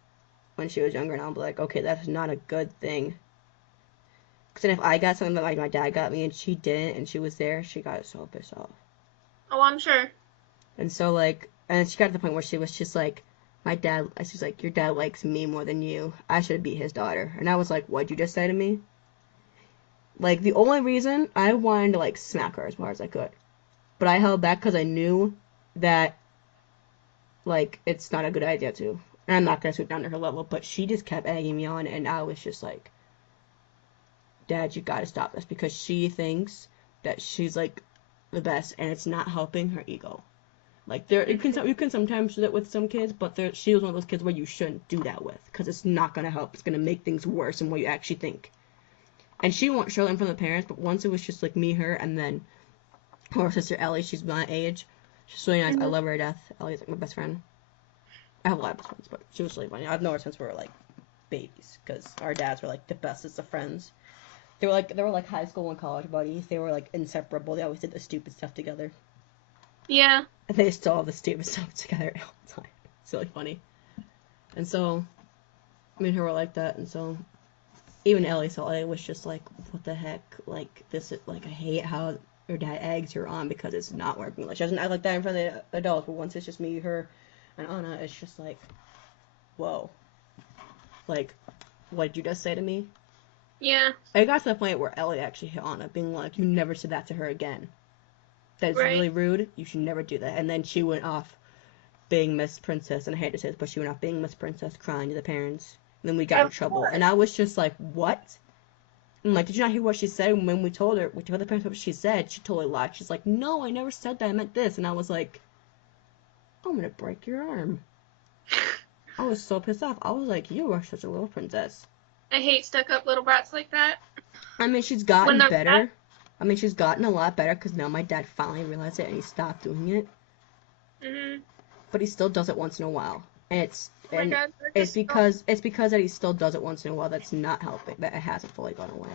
when she was younger, and I'm like, okay, that's not a good thing. Because then if I got something that like my dad got me and she didn't, and she was there, she got so pissed off. Oh, I'm sure. And so like, and she got to the point where she was just like, she's like, your dad likes me more than you. I should be his daughter. And I was like, what'd you just say to me? Like, the only reason I wanted to like smack her as hard as I could, but I held back because I knew that like it's not a good idea to. And I'm not gonna swoop down to her level, but she just kept egging me on, and I was just like, Dad, you gotta stop this, because she thinks that she's like the best, and it's not helping her ego. Like you can sometimes do that with some kids, but she was one of those kids where you shouldn't do that with, because it's not gonna help. It's gonna make things worse than what you actually think. And she won't show them from the parents, but once it was just like me, her, and then her sister Ellie. She's my age. She's really nice. I love her to death. Ellie's like my best friend. I have a lot of best friends, but she was really funny. I've known her since we were like babies, because our dads were like the bestest of friends. They were like high school and college buddies. They were like inseparable. They always did the stupid stuff together. Yeah. And they still have the stupid stuff together all the time. It's really funny. And so, me and her were like that. And so, even Ellie saw it, was just like, what the heck? Like, this is, like, I hate how her dad eggs her on because it's not working. Like, she doesn't act like that in front of the adults, but once it's just me, her, and Anna, it's just like, whoa. Like, what did you just say to me? Yeah. It got to the point where Ellie actually hit Anna, being like, you never said that to her again. That's really rude. You should never do that. And then she went off being Miss Princess, and I hate to say this, but she went off being Miss Princess, crying to the parents. And then we got in trouble. And I was just like, what? I'm like, did you not hear what she said? And when we told the parents what she said, she totally lied. She's like, no, I never said that. I meant this. And I was like, I'm gonna break your arm. I was so pissed off. I was like, you are such a little princess. I hate stuck-up little brats like that. I mean, she's gotten better. I mean, she's gotten a lot better because now my dad finally realized it and he stopped doing it. Mhm. But he still does it once in a while, and it's because that he still does it once in a while. That's not helping. That it hasn't fully gone away.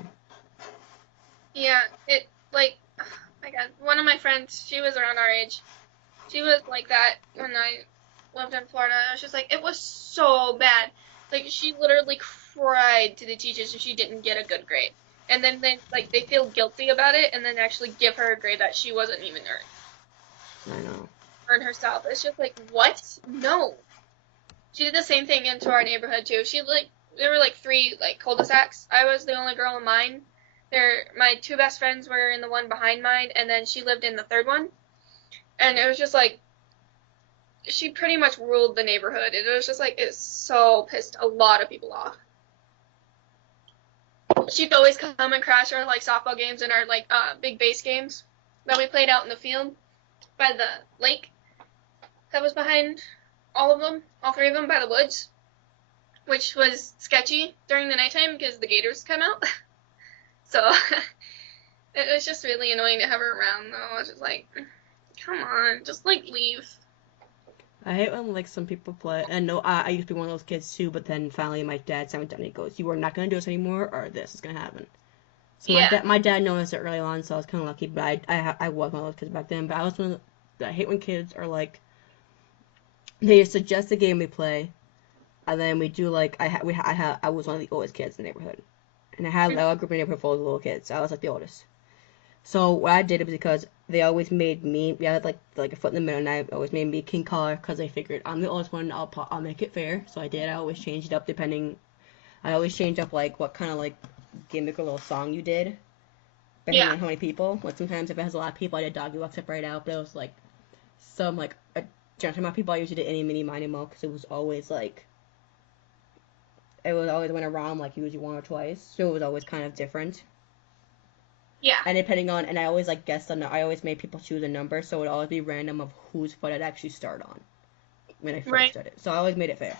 Yeah, it like, oh my God, one of my friends, she was around our age. She was like that when I lived in Florida. I was just like, it was so bad. Like, she literally cried to the teachers if she didn't get a good grade. And then they feel guilty about it and then actually give her a grade that she wasn't even I know. earn herself. It's just like, what? No. She did the same thing into our neighborhood too. There were like 3 like cul-de-sacs. I was the only girl in mine. My 2 best friends were in the one behind mine, and then she lived in the 3rd one. And it was just like, she pretty much ruled the neighborhood. It was just like, it so pissed a lot of people off. She'd always come and crash our like softball games and our like big base games that we played out in the field by the lake that was behind all 3 of them by the woods, which was sketchy during the nighttime because the gators come out. So it was just really annoying to have her around though. I was just like, come on, just like leave. I hate when like some people play, and no, I used to be one of those kids too, but then finally my dad sat me down and he goes, you are not going to do this anymore or this is going to happen. So Yeah. my dad noticed it early on, so I was kind of lucky. But I was one of those kids back then. But I was one of the, I hate when kids are like, they suggest a game we play, and then we do like I was one of the oldest kids in the neighborhood, and I had a group in the neighborhood full of little kids. So I was like the oldest. So what I did was because they always made me, we had like a foot in the middle, and I always made me king caller because they figured I'm the oldest one. I'll make it fair. So I did. I always changed it up depending. I always change up like what kind of like gimmick or little song you did, depending Yeah. on how many people. Like sometimes if it has a lot of people, I did doggy walks up right out. But it was like some like a giant amount of people. I usually did any mini miny mo because it was always like it was always went around like usually one or twice. So it was always kind of different. Yeah. And depending on, and I always like guessed on, I always made people choose a number, so it would always be random of whose foot I'd actually start on when I first Right. started. So I always made it fair.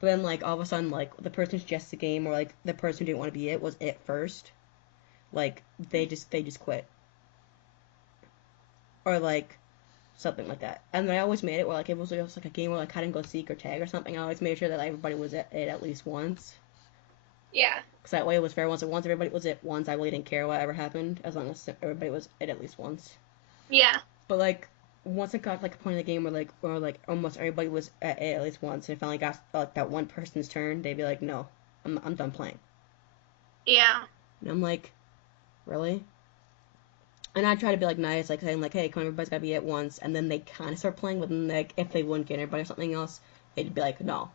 But then like all of a sudden, like the person who suggested the game, or like the person who didn't want to be it was it first. Like they just quit, or like something like that. And I always made it where like it was just like a game where like hide and go seek or tag or something. I always made sure that everybody was at it at least once. Yeah. Because that way it was fair. Once everybody was it once, I really didn't care whatever happened as long as everybody was it at least once. Yeah. But like once it got like a point in the game where like almost everybody was at it at least once, and it finally got like that one person's turn, they'd be like, "No, I'm done playing." Yeah. And I'm like, "Really?" And I try to be like nice, like saying like, "Hey, come on, everybody's gotta be at once," and then they kind of start playing. But then like if they wouldn't get everybody or something else, they'd be like, "No."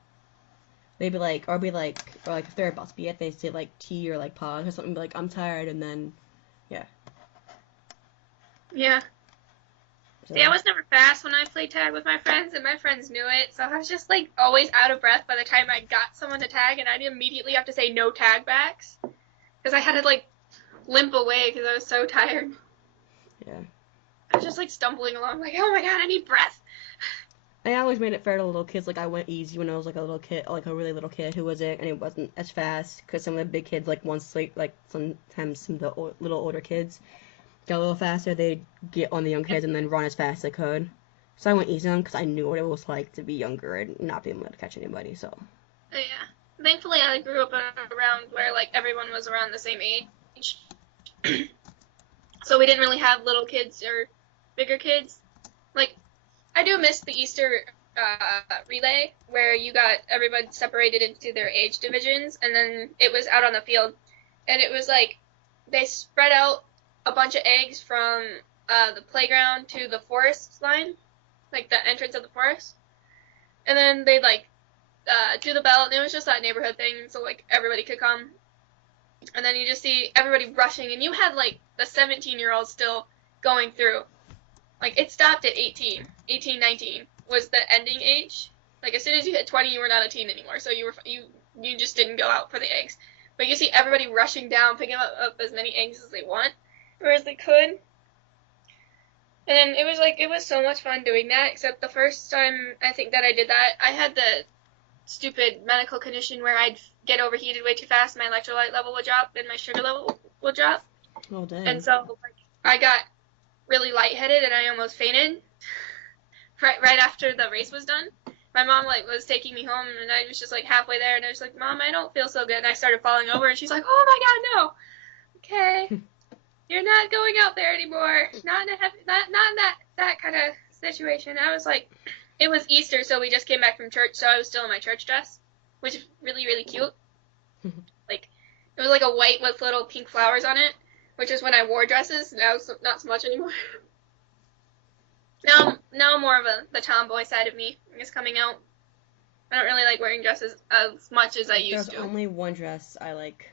They'd be like, or like if they're about to be at, they'd say like tea or like pause or something, be like, "I'm tired," and then yeah. Yeah. So, See, I was never fast when I played tag with my friends, and my friends knew it, so I was just like always out of breath by the time I got someone to tag, and I'd immediately have to say no tag backs because I had to like limp away because I was so tired. yeah. I was just like stumbling along, like, oh my god, I need breath. I always made it fair to little kids. Like I went easy when I was like a little kid, like a really little kid who was it, and it wasn't as fast because some of the big kids, like once like sometimes some of the little older kids got a little faster, they'd get on the young kids and then run as fast as they could. So I went easy on them because I knew what it was like to be younger and not be able to catch anybody. So Yeah. Thankfully, I grew up around where like everyone was around the same age, so we didn't really have little kids or bigger kids. Like, I do miss the Easter relay where you got everybody separated into their age divisions, and then it was out on the field, and it was like they spread out a bunch of eggs from the playground to the forest line, like the entrance of the forest, and then they'd like do the bell, and it was just that neighborhood thing, so like everybody could come, and then you just see everybody rushing, and you had like the 17-year-olds still going through. Like, it stopped at 18, 19 was the ending age. Like, as soon as you hit 20, you were not a teen anymore, so you just didn't go out for the eggs. But you see everybody rushing down, picking up as many eggs as they want, or as they could. And it was so much fun doing that, except the first time I think that I did that, I had the stupid medical condition where I'd get overheated way too fast, my electrolyte level would drop, and my sugar level would drop. oh dang. And so, like, I got really lightheaded and I almost fainted right after the race was done. My mom like was taking me home and I was just like halfway there and I was like, Mom, I don't feel so good, and I started falling over and she's like, oh my god, no. Okay. You're not going out there anymore. Not in that kind of situation. I was like, it was Easter, so we just came back from church, so I was still in my church dress, which is really, really cute. Like, it was like a white with little pink flowers on it, which is when I wore dresses. Now, not so much anymore. Now more of the tomboy side of me is coming out. I don't really like wearing dresses as much as I used to. There's only one dress I like.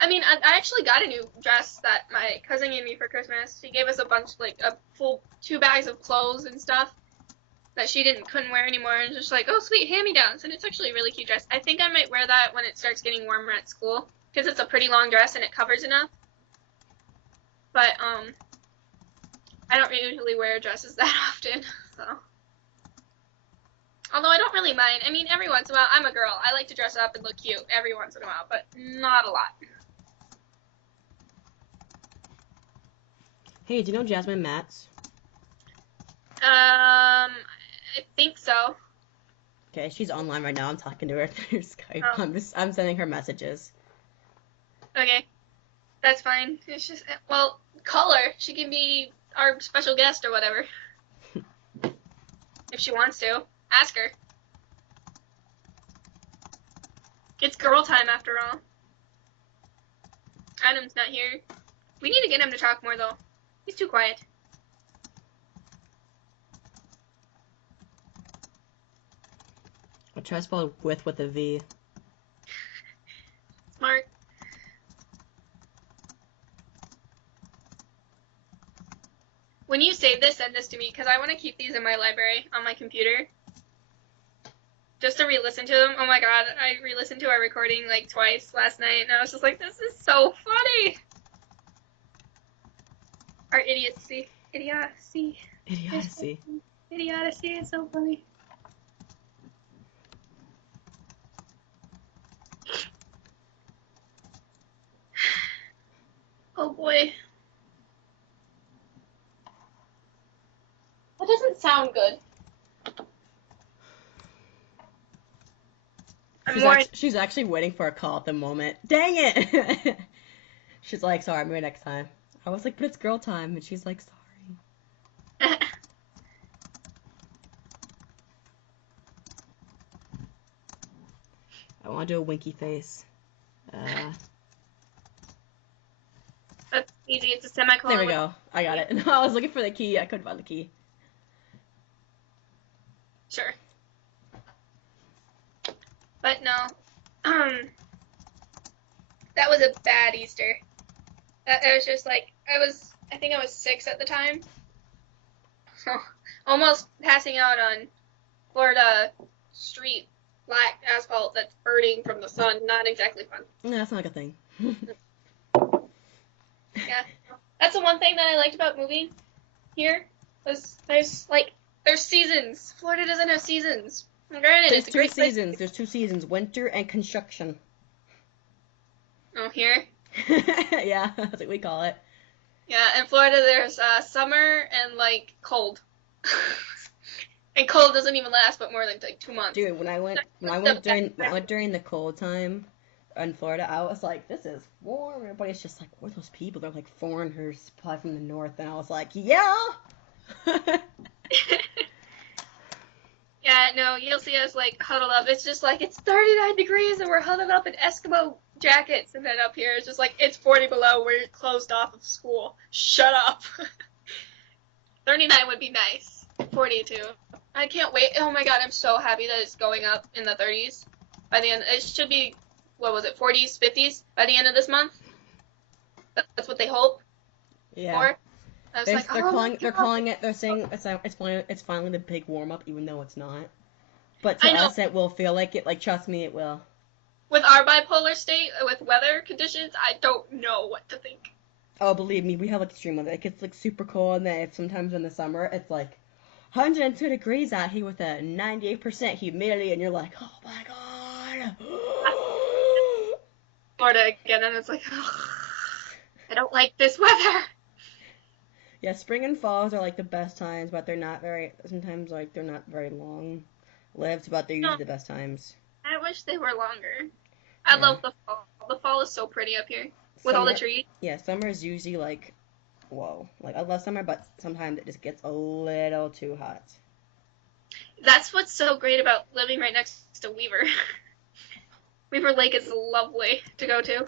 I mean, I actually got a new dress that my cousin gave me for Christmas. She gave us a bunch, like, a full 2 bags of clothes and stuff that she couldn't wear anymore, and just like, oh, sweet, hand-me-downs, and it's actually a really cute dress. I think I might wear that when it starts getting warmer at school, because it's a pretty long dress and it covers enough. But, I don't usually wear dresses that often, so. Although I don't really mind. I mean, every once in a while, I'm a girl. I like to dress up and look cute every once in a while, but not a lot. Hey, do you know Jasmine Matz? I think so. Okay, she's online right now. I'm talking to her through Skype. Oh. I'm sending her messages. Okay, that's fine. It's just, well, call her. She can be our special guest or whatever. If she wants to. Ask her. It's girl time after all. Adam's not here. We need to get him to talk more, though. He's too quiet. I'll try to spell with a V. Smart. When you save this, send this to me, because I want to keep these in my library on my computer. Just to re-listen to them. Oh my god, I re-listened to our recording like twice last night, and I was just like, this is so funny! Our idiocy. Idiocy. Idiocy. Idiocy is so funny. Oh boy. That doesn't sound good. She's actually waiting for a call at the moment. Dang it! She's like, sorry, maybe next time. I was like, but it's girl time, and she's like, sorry. I want to do a winky face. That's easy. It's a semicolon. There we go. I got it. No, I was looking for the key. I couldn't find the key. Sure. But no. That was a bad Easter. It was just like, I think I was 6 at the time. Almost passing out on Florida street, black asphalt that's burning from the sun. Not exactly fun. No, that's not like a thing. Yeah. That's the one thing that I liked about moving here, was there's seasons. Florida doesn't have seasons. Granted, There's it's a great two seasons. There's 2 seasons, winter and construction. Oh, here? Yeah, that's what we call it. Yeah, in Florida there's summer and like cold. And cold doesn't even last but more than like 2 months. Dude, when I went during the cold time in Florida, I was like, this is warm. Everybody's just like, what are those people? They're like foreigners, probably from the north. And I was like, yeah. Yeah, no, you'll see us like huddled up. It's just like it's 39 degrees and we're huddled up in Eskimo jackets, and then up here it's just like it's 40 below. We're closed off of school. Shut up. 39 would be nice. 42. I can't wait. Oh my god, I'm so happy that it's going up in the 30s. By the end, it should be, what was it, 40s, 50s by the end of this month. That's what they hope Yeah. for. I was like, They're calling it. They're saying it's finally the big warm up, even though it's not. But to I know. us, it will feel like it. Like, trust me, it will. With our bipolar state, with weather conditions, I don't know what to think. Oh, believe me, we have like extreme weather. It gets like super cold, and then sometimes in the summer, it's like 102 degrees out here with a 98% humidity, and you're like, oh my god. Florida again, and it's like, ugh, I don't like this weather. Yeah, spring and falls are like the best times, but they're not very. Sometimes like they're not very long lived, but they're usually the best times. I wish they were longer. I love the fall. The fall is so pretty up here with all the trees. Yeah, summer is usually like, whoa. Like, I love summer, but sometimes it just gets a little too hot. That's what's so great about living right next to Weaver. Weaver Lake is lovely to go to.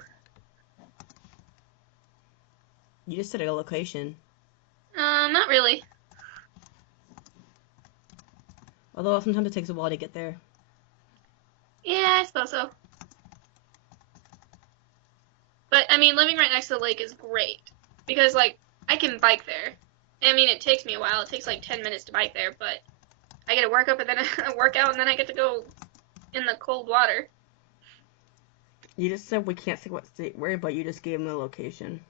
You just said a location. Not really. Although sometimes it takes a while to get there. Yeah, I suppose so. But, I mean, living right next to the lake is great. Because, like, I can bike there. I mean, it takes me a while. It takes, like, 10 minutes to bike there, but I get to work up and then I work out and then I get to go in the cold water. You just said we can't say what state we're in, but you just gave them the location.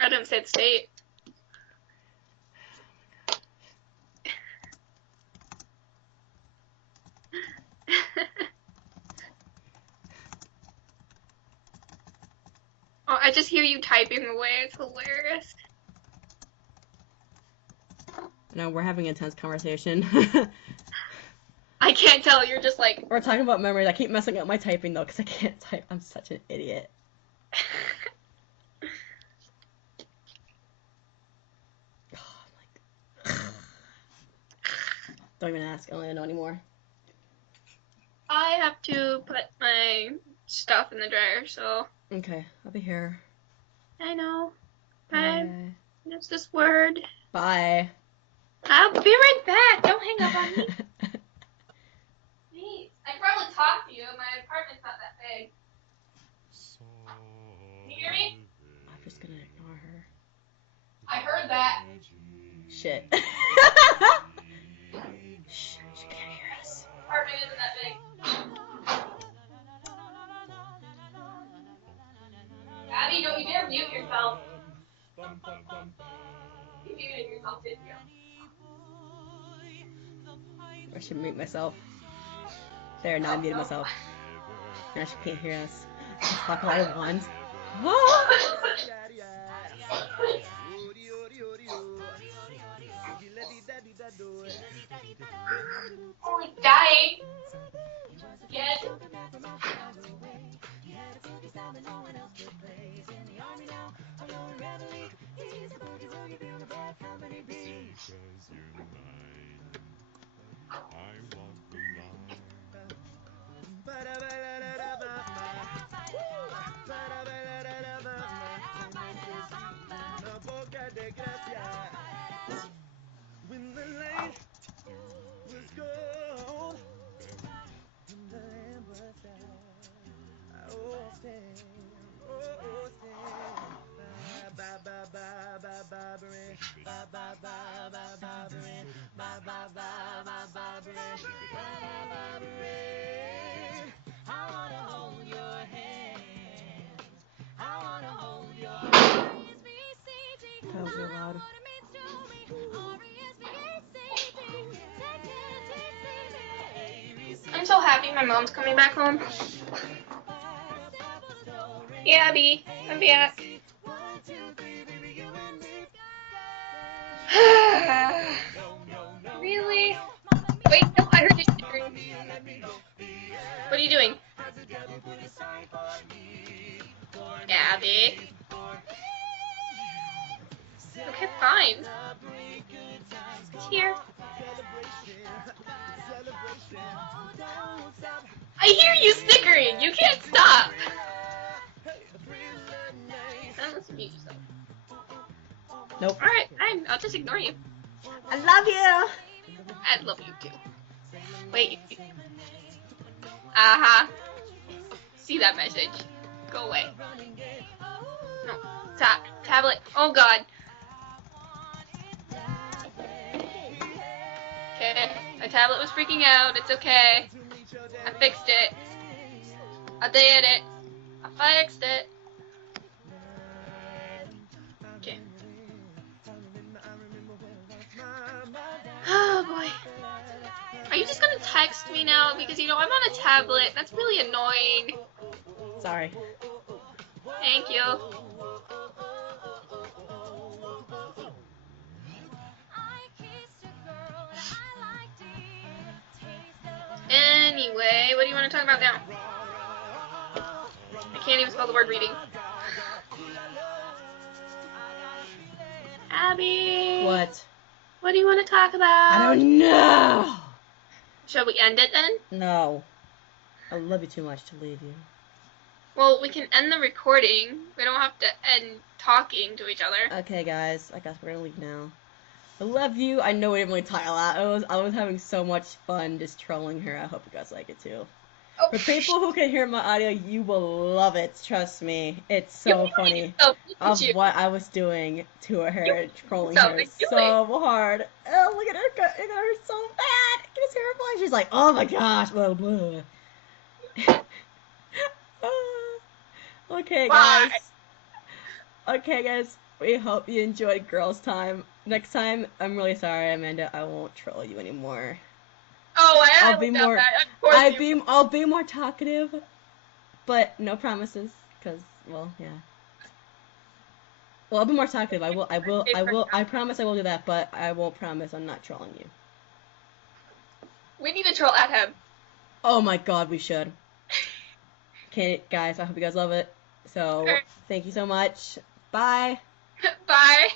I didn't say the state. Oh, I just hear you typing away. It's hilarious. No, we're having an intense conversation. I can't tell. You're just like... We're talking about memories. I keep messing up my typing, though, because I can't type. I'm such an idiot. Don't even ask. I don't even know anymore. I have to put my stuff in the dryer, so. Okay, I'll be here. I know. Bye. That's this word. Bye. I'll be right back. Don't hang up on me. Please. I can probably talk to you. My apartment's not that big. Can you hear me? I'm just gonna ignore her. I heard that. Shit. Shh, she can't hear us. Apartment isn't that big. Abby, don't you dare mute yourself. You muted yourself, didn't you? I should mute myself. There, now I muted myself. Now she can't hear us. Let's talk all at once. Only dying. Again. When the light was gone and the lamp was out, oh stand, oh stand, bye bye bye bye bye bye bye bye bye bye bye bye bye. I wanna hold your hand. I wanna hold your hand. That was real loud. I'm so happy my mom's coming back home. Yeah, Abby, I'm back. Really? Wait, no, I heard you snickering. What are you doing? Abby. Okay, fine. It's here. I hear you snickering. You can't stop. Let's mute yourself. Nope. Alright, I'll just ignore you. I love you. I love you too. Wait. Uh-huh. See that message. Go away. No. Tablet. Oh god. Okay. My tablet was freaking out. It's okay. I fixed it. I did it. I fixed it. Okay. Oh boy. Are you just gonna text me now? Because you know I'm on a tablet. That's really annoying. Sorry. Thank you. Anyway, what do you want to talk about now? I can't even spell the word reading. Abby. What? What do you want to talk about? I don't know. Shall we end it then? No. I love you too much to leave you. Well, we can end the recording. We don't have to end talking to each other. Okay, guys. I guess we're gonna leave now. I love you. I know we didn't really talk a lot. I was having so much fun just trolling her. I hope you guys like it too. Oh. For people who can hear my audio, you will love it. Trust me. It's so funny of what I was doing to her, trolling her so hard. Oh, look at her. Look at her so bad. I can see her voice. She's like, oh my gosh. Blah, blah. Okay, guys. Okay, guys. We hope you enjoyed Girls Time. Next time, I'm really sorry, Amanda. I won't troll you anymore. Oh, I'll be more. I'll be more talkative, but no promises. Cause, well, yeah. Well, I'll be more talkative. I promise I will do that, but I won't promise I'm not trolling you. We need to troll Adham. Oh my god, we should. Okay, guys, I hope you guys love it. So, thank you so much. Bye. Bye.